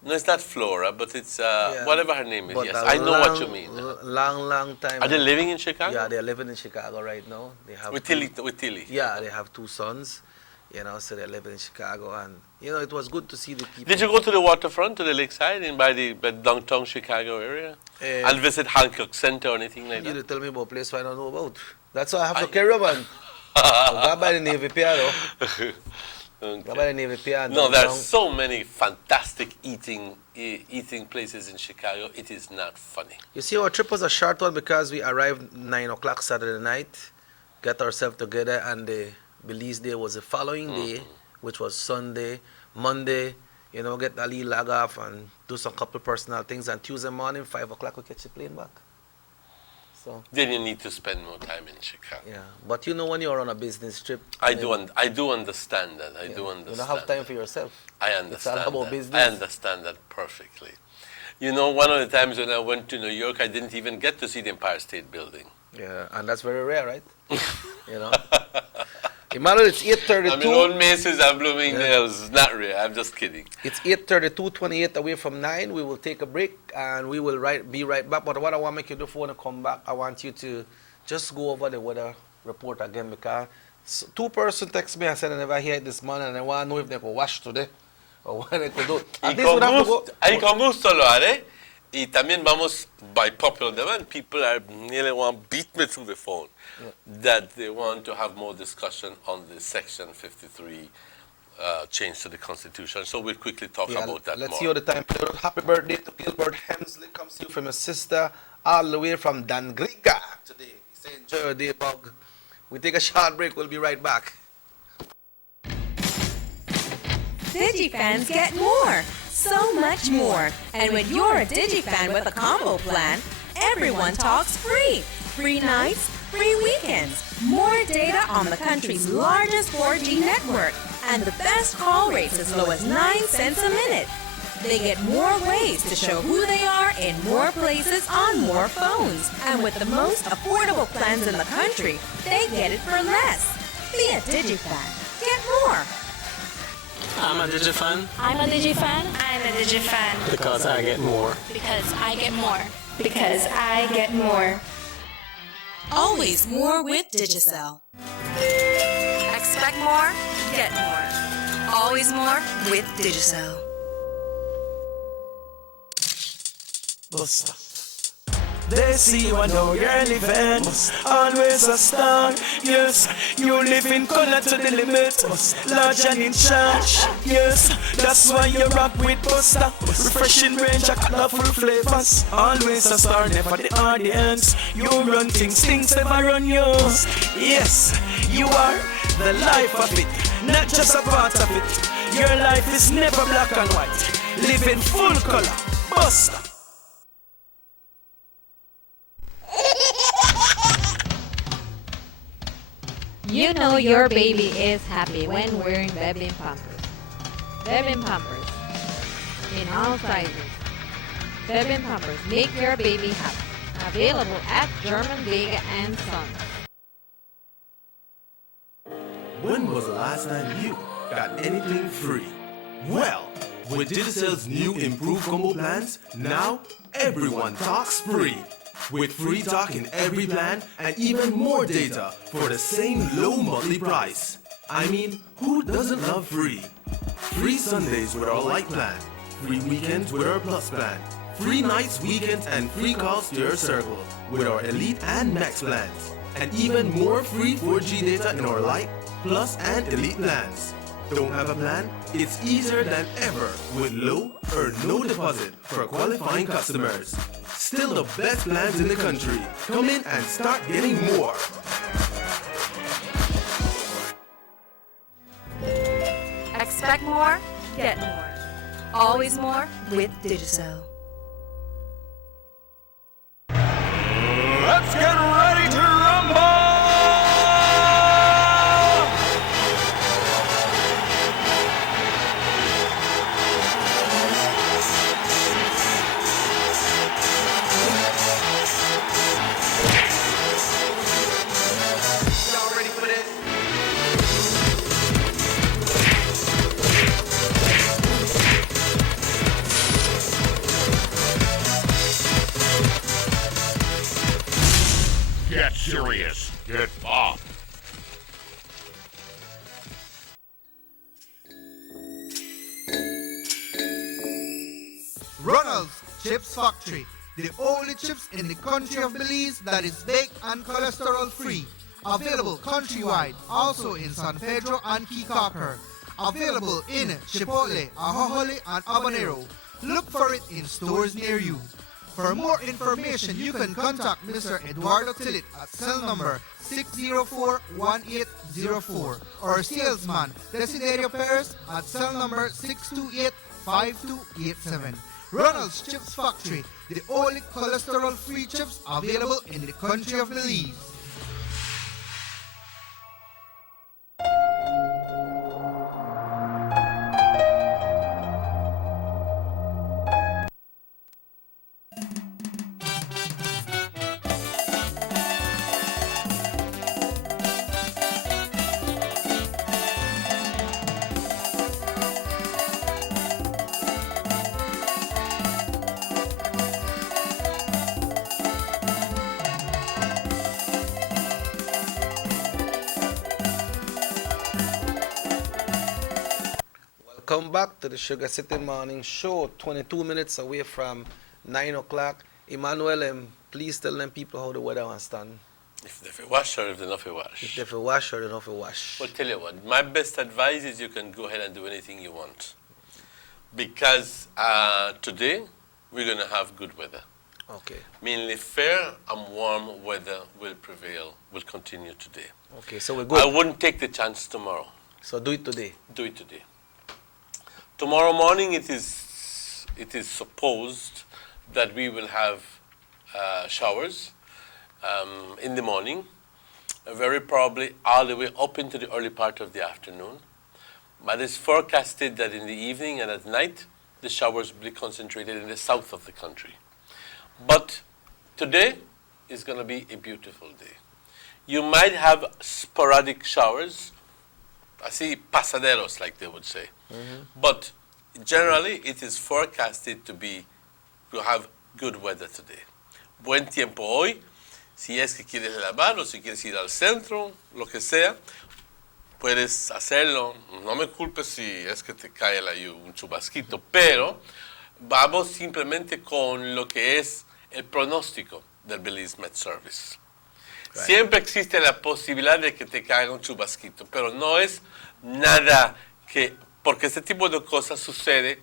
No, it's not Flora, but it's whatever her name is. But Yes, a I know what you long, mean. Long time. Are they living in Chicago? Yeah, they're living in Chicago right now. They have With two- Tilly. Yeah, they have 2 sons. You know, so they're living in Chicago, and you know, it was good to see the people. Did you go to the waterfront, to the lakeside, by downtown Chicago area, and visit Hancock Center or anything like You that? tell me about a place I don't know about. That's why I have to carry on. Go by the Navy Pier, though. Go by the Navy Pier. and No, down there's down. so many fantastic eating places in Chicago. It is not funny. You see, our trip was a short one because we arrived 9 o'clock Saturday night, got ourselves together, and the Belize Day was the following day, which was Sunday. Monday, you know, get a little lag off and do some couple personal things, and Tuesday morning, 5 o'clock, we catch the plane back. So then you need to spend more time in Chicago. yeah, but you know when you're on a business trip, I do understand that. I do understand. you don't have time for yourself. I understand. It's all about that. business. I understand that perfectly. You know, one of the times when I went to New York, I didn't even get to see the Empire State Building. Yeah, and that's very rare, right? You know. Emmanuel, it's 8:32. I mean, old Macy's and Bloomingdale's is not rare. I'm just kidding. It's 8:32, 28 away from 9. We will take a break and we will be right back. But what I want to make you do for when you come back, I want you to just go over the weather report again, because two persons text me and said they never hear it this morning and they want to know if they could wash today or what they could do. Hay como solo, y también vamos by popular demand. People are nearly want to beat me through the phone that they want to have more discussion on the Section 53 change to the Constitution. So we'll quickly talk about that let's more. see all the time. Happy birthday to Gilbert Hemsley. Comes to you from your sister all the way from Dangriga today. Say enjoy your day, Bug. We take a short break. We'll be right back. DigiFans get more, so much more. And when you're a DigiFan with a combo plan, everyone talks free. Free nights, free weekends, more data on the country's largest 4G network, and the best call rates as low as 9 cents a minute. They get more ways to show who they are in more places on more phones. And with the most affordable plans in the country, they get it for less. Be a DigiFan. Get more. I'm a DigiFan. I'm a DigiFan. I'm a DigiFan. Because I get more. Because I get more. Because I get more. Always more with Digicel. Expect more, get more. Always more with Digicel. Buster. They see you and know you're living. Always a star, yes. You live in color to the limit. Large and in charge, yes. That's why you rock with Buster. Refreshing range of colorful flavors. Always a star, never the audience. You run things never run yours. Yes, you are the life of it, not just a part of it. Your life is never black and white. Live in full color. Buster. You know your baby is happy when wearing Bebin Pampers. Bebin Pampers in all sizes. Bebin Pampers make your baby happy. Available at German Vega and Sons. When was the last time you got anything free? Well, with Digicel's new improved combo plans, now everyone talks free. With free talk in every plan and even more data for the same low monthly price. I mean, who doesn't love free? Free Sundays with our Light plan, free weekends with our Plus plan, free nights, weekends, and free calls to your circle with our Elite and Max plans, and even more free 4G data in our Light, Plus, and Elite plans. Don't have a plan? It's easier than ever with low or no deposit for qualifying customers. Still the best plans in the country. Come in and start getting more. Expect more, get more. Always more with Digicel. Let's get ready to rumble! Y'all ready for this? Get serious. Get up. Ronald's Chips Factory, the only chips in the country of Belize that is baked and cholesterol free. Available countrywide, also in San Pedro and Keycocker. Available in Chipotle, Ahohole, and Habanero. Look for it in stores near you. For more information, you can contact Mr. Eduardo Tillit at cell number 604-1804 or salesman Desiderio Perez at cell number 628-5287. Ronald's Chips Factory, the only cholesterol-free chips available in the country of Belize. Welcome back to the Sugar City Morning Show, 22 minutes away from 9 o'clock. Emmanuel, please tell them people how the weather was stand. If they wash or if they not wash. If they wash or they not wash. Well, tell you what, my best advice is you can go ahead and do anything you want. Because today, we're going to have good weather. Okay. Mainly fair and warm weather will prevail, will continue today. Okay, so we're good. I wouldn't take the chance tomorrow. So do it today. Do it today. Tomorrow morning, it is supposed that we will have showers in the morning, very probably all the way up into the early part of the afternoon. But it's forecasted that in the evening and at night, the showers will be concentrated in the south of the country. But today is going to be a beautiful day. You might have sporadic showers. I see pasaderos, like they would say. But generally, it is forecasted to have good weather today. Buen tiempo hoy. Si es que quieres lavar o si quieres ir al centro, lo que sea, puedes hacerlo. No me culpes si es que te cae un chubasquito, pero vamos simplemente con lo que es el pronóstico del Belize Met Service. Right. Siempre existe la posibilidad de que te caiga un chubasquito, pero no es nada porque este tipo de cosas sucede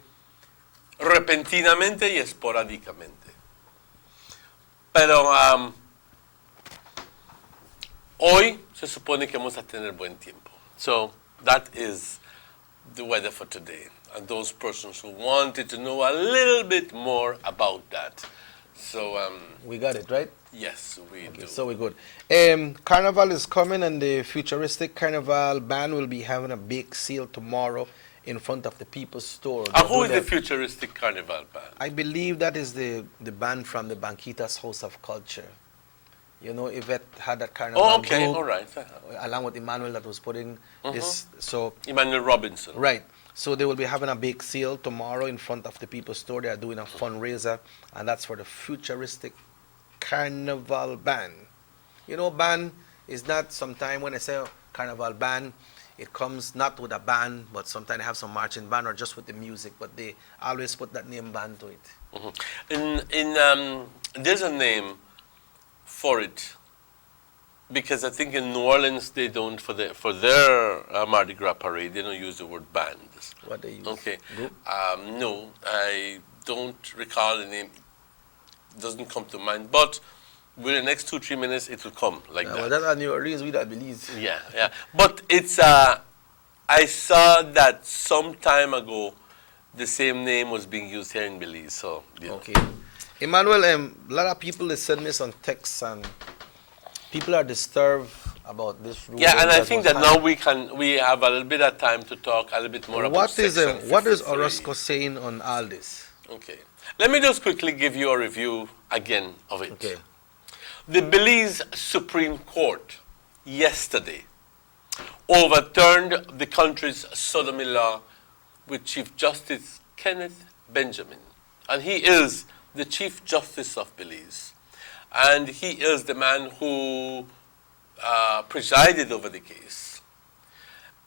repentinamente y esporádicamente. Pero hoy se supone que vamos a tener buen tiempo. So that is the weather for today. And those persons who wanted to know a little bit more about that. So we got it, right? Yes, we do. So we're good. Carnival is coming, and the futuristic Carnival band will be having a big sale tomorrow in front of the People's Store. Who is the futuristic Carnival band? I believe that is the band from the Banquitas House of Culture. You know, Yvette had that Carnival group, all right. along with Emmanuel that was putting this. So Emmanuel Robinson. Right. So they will be having a big sale tomorrow in front of the People's Store. They are doing a fundraiser, and that's for the futuristic Carnival band. You know, band is not sometime when I say Carnival band, it comes not with a band, but sometimes they have some marching band or just with the music, but they always put that name band to it. There's a name for it, because I think in New Orleans they don't, for their Mardi Gras parade, they don't use the word band. What they use? Okay. No, I don't recall the name. It doesn't come to mind, but within the next 2-3 minutes it will come like that. Well, that's a New Orleans, we don't believe. Yeah. But it's I saw that some time ago the same name was being used here in Belize. So okay. Emmanuel, a lot of people they send me some texts and people are disturbed about this rule. Yeah, and I think that now we have a little bit of time to talk a little bit more about what is Orozco saying on all this? Okay. Let me just quickly give you a review again of it. Okay. The Belize Supreme Court yesterday overturned the country's sodomy law with Chief Justice Kenneth Benjamin. And he is the Chief Justice of Belize. And he is the man who presided over the case.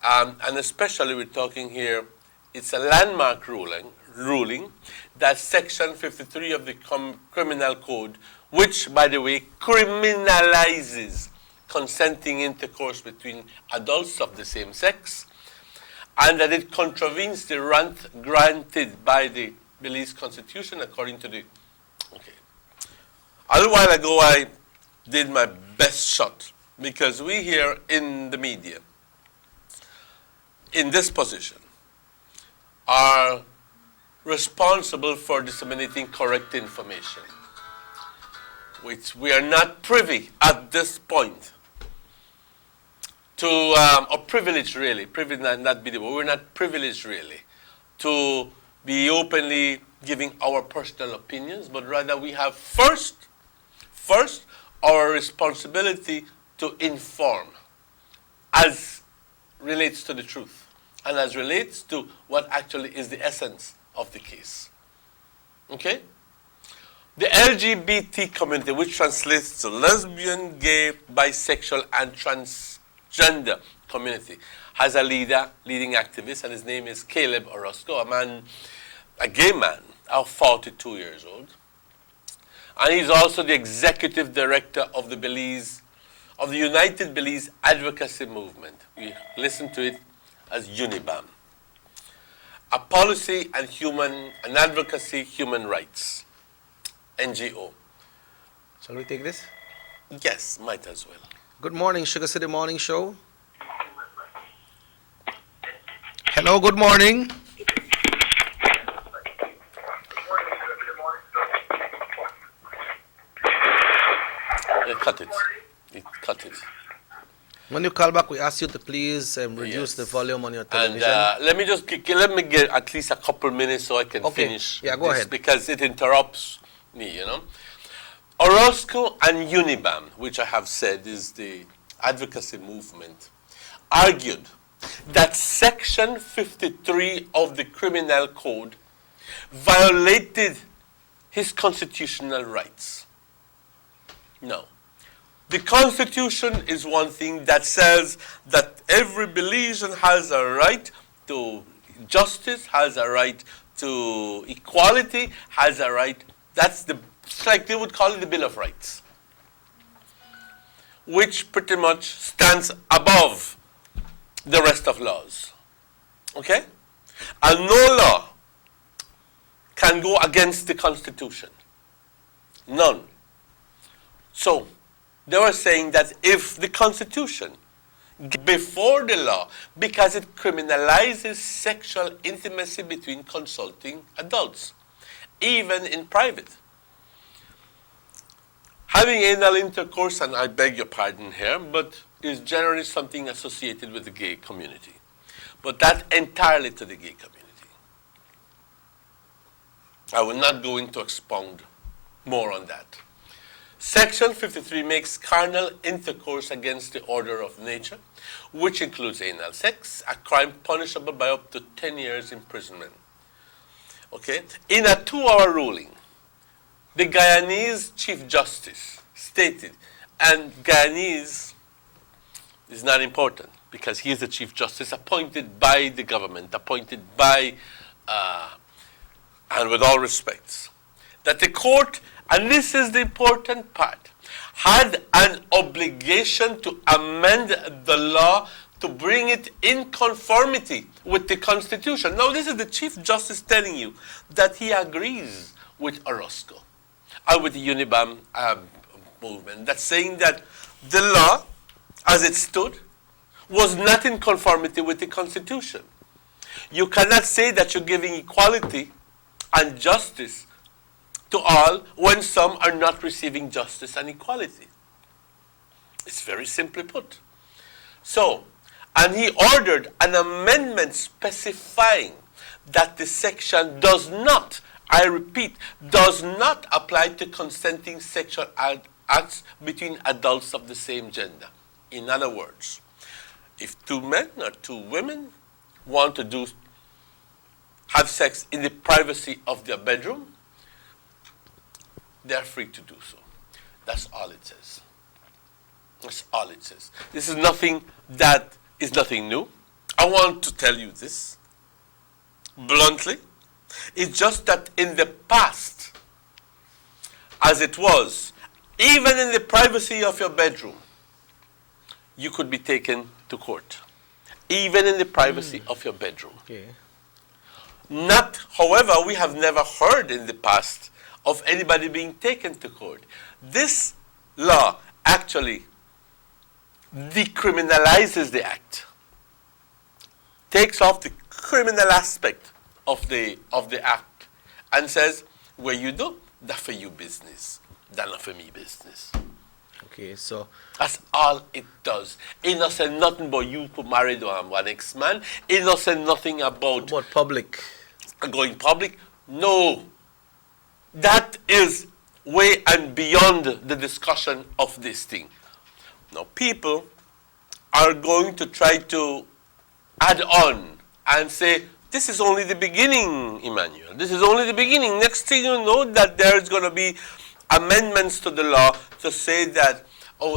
And especially we're talking here, it's a landmark ruling that Section 53 of the Criminal Code, which, by the way, criminalizes consenting intercourse between adults of the same sex, and that it contravenes the right granted by the Belize Constitution according to the... Okay. A little while ago, I did my best shot, because we here in the media, in this position, are responsible for disseminating correct information, which we are not privy at this point to, or privileged really, privileged not be the word, we're not privileged really to be openly giving our personal opinions, but rather we have first our responsibility to inform as relates to the truth and as relates to what actually is the essence of the case. Okay? The LGBT community, which translates to lesbian, gay, bisexual, and transgender community, has a leading activist, and his name is Caleb Orozco, a gay man of 42 years old. And he's also the executive director of the United Belize Advocacy Movement. We listen to it as UNIBAM, a policy and advocacy human rights NGO. Shall we take this? Yes, might as well. Good morning, Sugar City Morning Show. Hello, good morning. Cut it. Cut it. When you call back, we ask you to please reduce the volume on your television. And let me get at least a couple minutes so I can finish. Yeah, go ahead. Because it interrupts me, you know. Orozco and UNIBAM, which I have said is the advocacy movement, argued that Section 53 of the Criminal Code violated his constitutional rights. No. The Constitution is one thing that says that every Belizean has a right to justice, has a right to equality, has a right. It's like they would call it the Bill of Rights, which pretty much stands above the rest of laws. Okay? And no law can go against the Constitution. None. So, they were saying that if the Constitution, before the law, because it criminalizes sexual intimacy between consulting adults, even in private. Having anal intercourse, and I beg your pardon here, but is generally something associated with the gay community. But that entirely to the gay community. I will not go into expound more on that. Section 53 makes carnal intercourse against the order of nature, which includes anal sex, a crime punishable by up to 10 years imprisonment. Okay? In a 2-hour ruling, the Guyanese Chief Justice stated, and Guyanese is not important because he is the Chief Justice appointed by the government, appointed by, and with all respects, that the court, and this is the important part, had an obligation to amend the law to bring it in conformity with the Constitution. Now, this is the Chief Justice telling you that he agrees with Orozco and with the UNIBAM movement, that's saying that the law, as it stood, was not in conformity with the Constitution. You cannot say that you're giving equality and justice to all when some are not receiving justice and equality. It's very simply put. So, and he ordered an amendment specifying that the section does not, I repeat, does not apply to consenting sexual acts between adults of the same gender. In other words, if 2 men or 2 women want to have sex in the privacy of their bedroom, they are free to do so. That's all it says. That's all it says. This is nothing that is nothing new. I want to tell you this bluntly. It's just that in the past, as it was, even in the privacy of your bedroom, you could be taken to court. Even in the privacy of your bedroom. Okay. Not, however, we have never heard in the past of anybody being taken to court. This law actually decriminalizes the act, takes off the criminal aspect of the act, and says, where you do, that for you business, that not for me business. Okay, so that's all it does. It not say nothing about you could marry one ex-man. It not say nothing about public. Going public. No. That is way and beyond the discussion of this thing. Now, people are going to try to add on and say, this is only the beginning, Emmanuel. This is only the beginning. Next thing you know, that there's going to be amendments to the law to say that,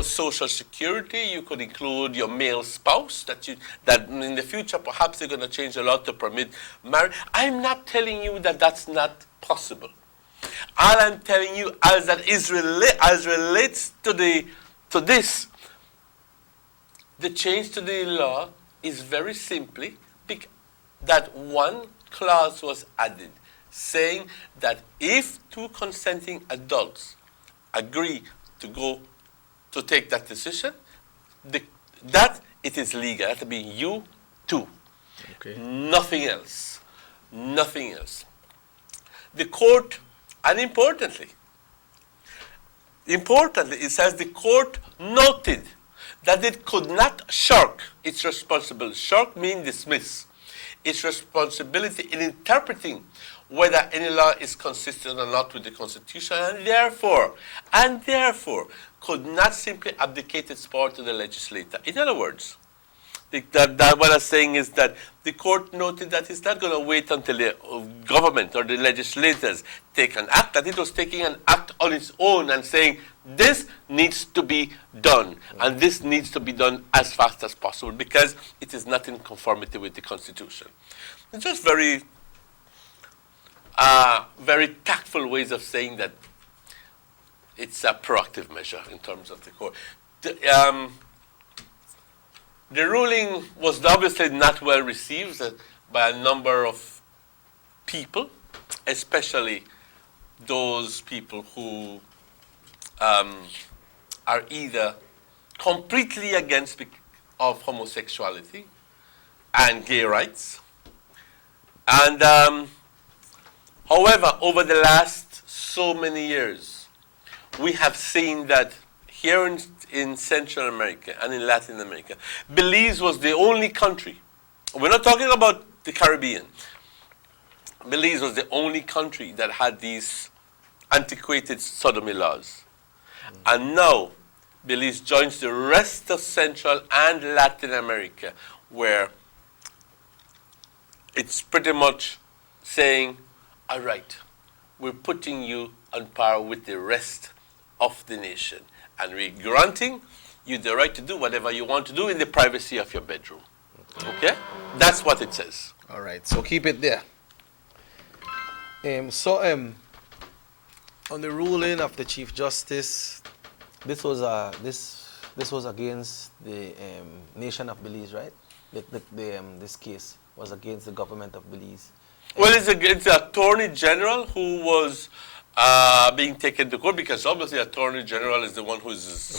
Social Security, you could include your male spouse, that in the future perhaps they're going to change the law to permit marriage. I'm not telling you that that's not possible. All I'm telling you is that as relates to this, the change to the law is very simply that one clause was added saying that if two consenting adults agree to take that decision, that it is legal. That means you two. Okay. Nothing else. Nothing else. The court, and importantly, it says the court noted that it could not shirk its responsibility. Shirk means dismiss. Its responsibility in interpreting whether any law is consistent or not with the Constitution, and therefore could not simply abdicate its power to the legislator. In other words, what I'm saying is that the court noted that it's not going to wait until the government or the legislators take an act, that it was taking an act on its own and saying, this needs to be done, and this needs to be done as fast as possible because it is not in conformity with the Constitution. It's just very tactful ways of saying that it's a proactive measure in terms of the court. The ruling was obviously not well received by a number of people, especially those people who are either completely against of homosexuality and gay rights. And however, over the last so many years, we have seen that here in Central America and in Latin America, Belize was the only country, we're not talking about the Caribbean, Belize was the only country that had these antiquated sodomy laws. And now, Belize joins the rest of Central and Latin America, where it's pretty much saying, all right, we're putting you on par with the rest of the nation. And we're granting you the right to do whatever you want to do in the privacy of your bedroom. Okay? That's what it says. All right, so keep it there. On the ruling of the Chief Justice, this was against the nation of Belize, right? This case was against the government of Belize. Well, it's against the Attorney General who was being taken to court, because obviously the Attorney General is the one who's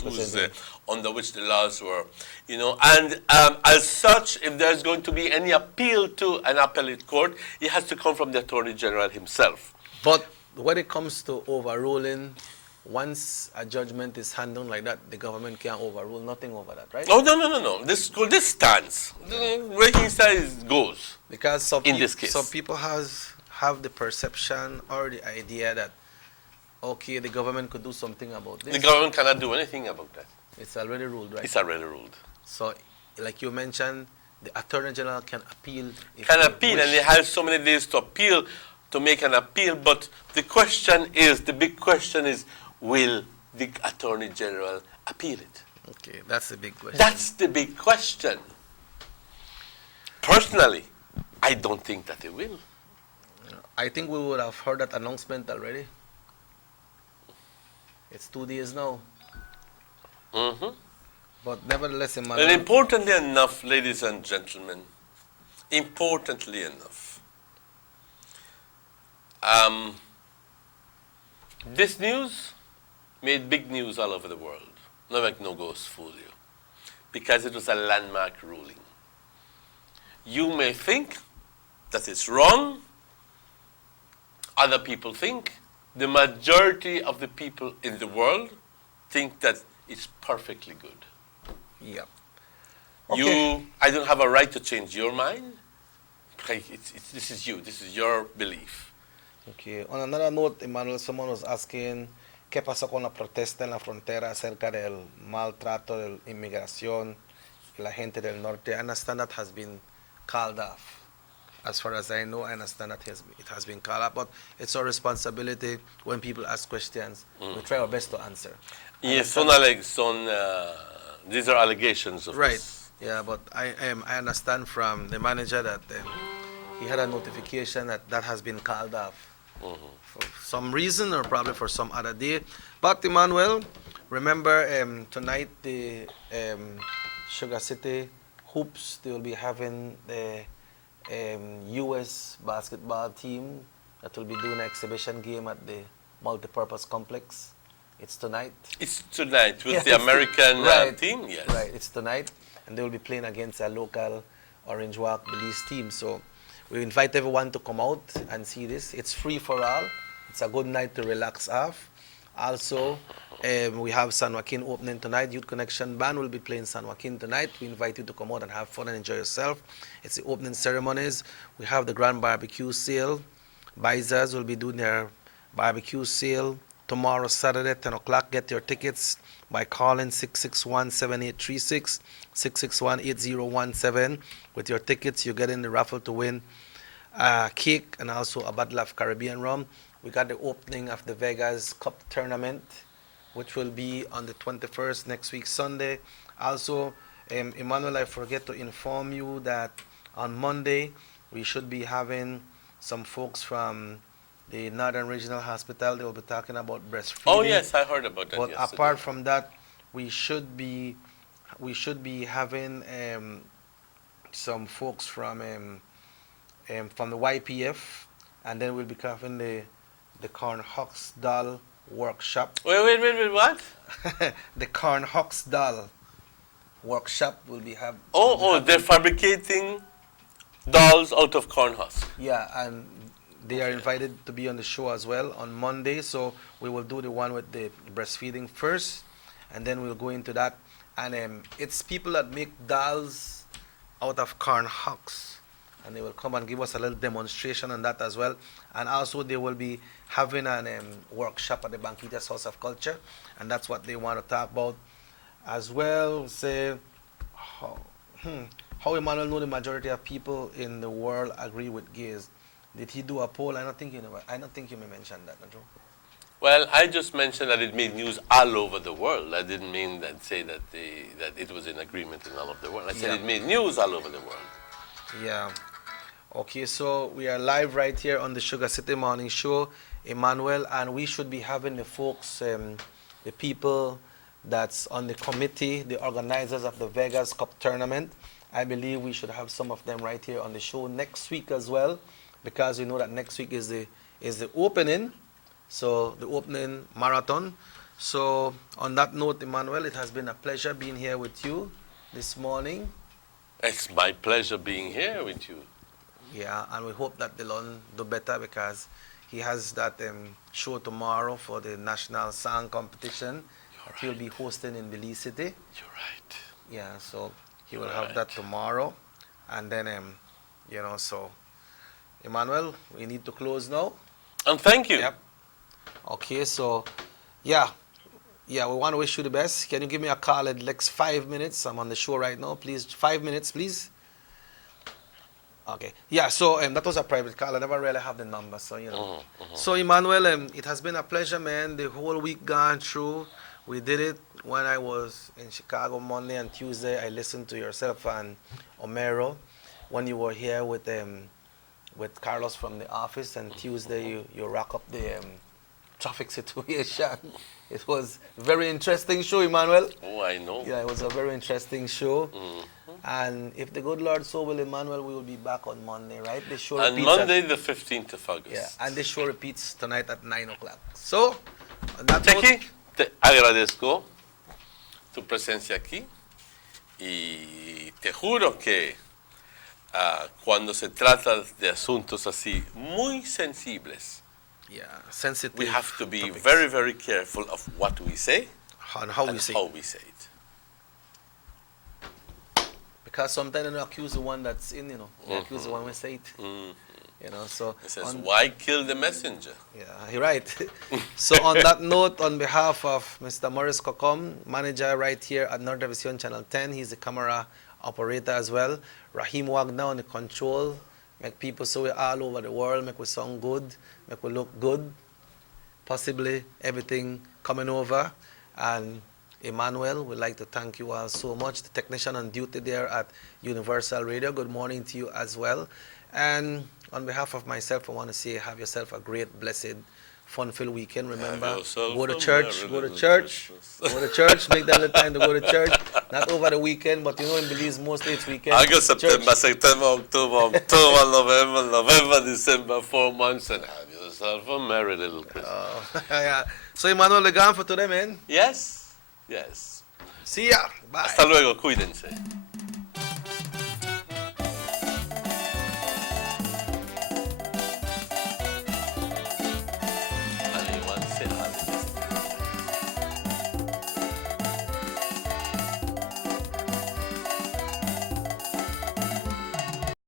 under which the laws were, and as such, if there's going to be any appeal to an appellate court, it has to come from the Attorney General himself. But when it comes to overruling, once a judgment is handled like that, the government can't overrule nothing over that, right? Oh, no. This stands. Where he says goes. Because this case, some people have the perception or the idea that, okay, the government could do something about this. The government cannot do anything about that. It's already ruled, right? It's already ruled. So, like you mentioned, the Attorney General can appeal. And they have so many days to appeal, to make an appeal. But the big question is, will the Attorney General appeal it? Okay, that's the big question. That's the big question. Personally, I don't think that they will. I think we would have heard that announcement already. It's 2 days now. Mm-hmm. But nevertheless, and importantly enough, ladies and gentlemen, importantly enough, this news made big news all over the world. No make no ghost fool you, because it was a landmark ruling. You may think that it's wrong, other people think. The majority of the people in the world think that it's perfectly good. Yeah. I don't have a right to change your mind. This is you. This is your belief. Okay. On another note, Emmanuel, someone was asking, ¿qué pasó con la protesta en la frontera acerca del maltrato de la inmigración y la gente del norte? I understand that has been called off. As far as I know, I understand that it has been called off, but it's our responsibility when people ask questions. We try our best to answer. Yes, these are allegations of right. this. Yeah, but I understand from the manager that he had a notification that has been called off for some reason or probably for some other day. But Emmanuel, remember tonight the Sugar City Hoops, they will be having the U.S. basketball team that will be doing an exhibition game at the multipurpose complex. It's tonight. It's tonight with the American team, yes. Right, it's tonight. And they will be playing against a local Orange Walk Belize team. So we invite everyone to come out and see this. It's free for all. It's a good night to relax off. Also, we have San Joaquin opening tonight. Youth Connection Band will be playing San Joaquin tonight. We invite you to come out and have fun and enjoy yourself. It's the opening ceremonies. We have the Grand Barbecue Sale. Bizers will be doing their barbecue sale tomorrow, Saturday, 10 o'clock. Get your tickets by calling 661-7836, 661-8017. With your tickets, you get in the raffle to win a cake and also a bottle of Caribbean rum. We got the opening of the Vegas Cup tournament, which will be on the 21st, next week, Sunday. Also, Emmanuel, I forget to inform you that on Monday, we should be having some folks from the Northern Regional Hospital. They will be talking about breastfeeding. Oh yes, I heard about that. But yesterday. apart from that, we should be having some folks from the YPF, and then we'll be having the Corn Hawks doll workshop. Wait, what? The Corn Hawks doll workshop will be have. They're fabricating dolls out of corn husk. Yeah, and they are invited to be on the show as well on Monday. So we will do the one with the breastfeeding first, and then we'll go into that. And it's people that make dolls out of corn husks, and they will come and give us a little demonstration on that as well. And also they will be having an workshop at the Banquitas House of Culture, and that's what they want to talk about as well. Say how Emmanuel know the majority of people in the world agree with gays. Did he do a poll? I don't think you may mention that, Andrew. Well, I just mentioned that it made news all over the world. I didn't mean that say that it was in agreement in all of the world. I said it made news all over the world. Yeah. Okay, so we are live right here on the Sugar City Morning Show, Emmanuel, and we should be having the folks, the people that's on the committee, the organizers of the Vegas Cup tournament. I believe we should have some of them right here on the show next week as well, because you know that next week is the opening, so the opening marathon. So on that note, Emmanuel, it has been a pleasure being here with you this morning. It's my pleasure being here with you. Yeah, and we hope that Delon do better, because he has that show tomorrow for the National Song Competition. He'll be hosting in Belize City. You're right. Yeah, so he will have that tomorrow. And then, so, Emmanuel, we need to close now. And thank you. Yep. Okay, so, we want to wish you the best. Can you give me a call in the next 5 minutes? I'm on the show right now. Please, 5 minutes, please. Okay. Yeah, so that was a private call. I never really have the number, so, So, Emmanuel, it has been a pleasure, man. The whole week gone through. We did it when I was in Chicago Monday and Tuesday. I listened to yourself and Omero when you were here with Carlos from the office, and Tuesday you rack up the traffic situation. It was a very interesting show, Emmanuel. Oh, I know. Yeah, it was a very interesting show. And if the good Lord so will, Emmanuel, we will be back on Monday, right? The show on repeats Monday, the 15th of August. Yeah, and the show repeats tonight at 9 o'clock. So, on that Chequi, note, te agradezco tu presencia aquí y te juro que cuando se trata de asuntos así muy sensibles Yeah, sensitive. We have to be topics. very, very careful of what we say And how and we say how it. we say it. Because sometimes you accuse the one that's in, you accuse the one we say it. So It says, why kill the messenger? Yeah, you're right. So on that note, on behalf of Mr. Morris Kokom, manager right here at North Television Channel 10, he's the camera operator as well. Raheem Wagner on the control, make people so we're all over the world, make we sound good, make we look good, possibly everything coming over. And Emmanuel, we'd like to thank you all so much. The technician on duty there at Universal Radio, good morning to you as well. And on behalf of myself, I want to say have yourself a great, blessed, fun-filled weekend. Remember, go to church, go to church, go to church, make that little time to go to church. Not over the weekend, but in Belize, mostly it's weekend. August, September, Church. September, October, November, December, 4 months, and have yourself a merry little Christmas. Yeah. So Emmanuel, the gone for today, man. Yes, yes. See ya. Bye. Hasta luego, cuídense.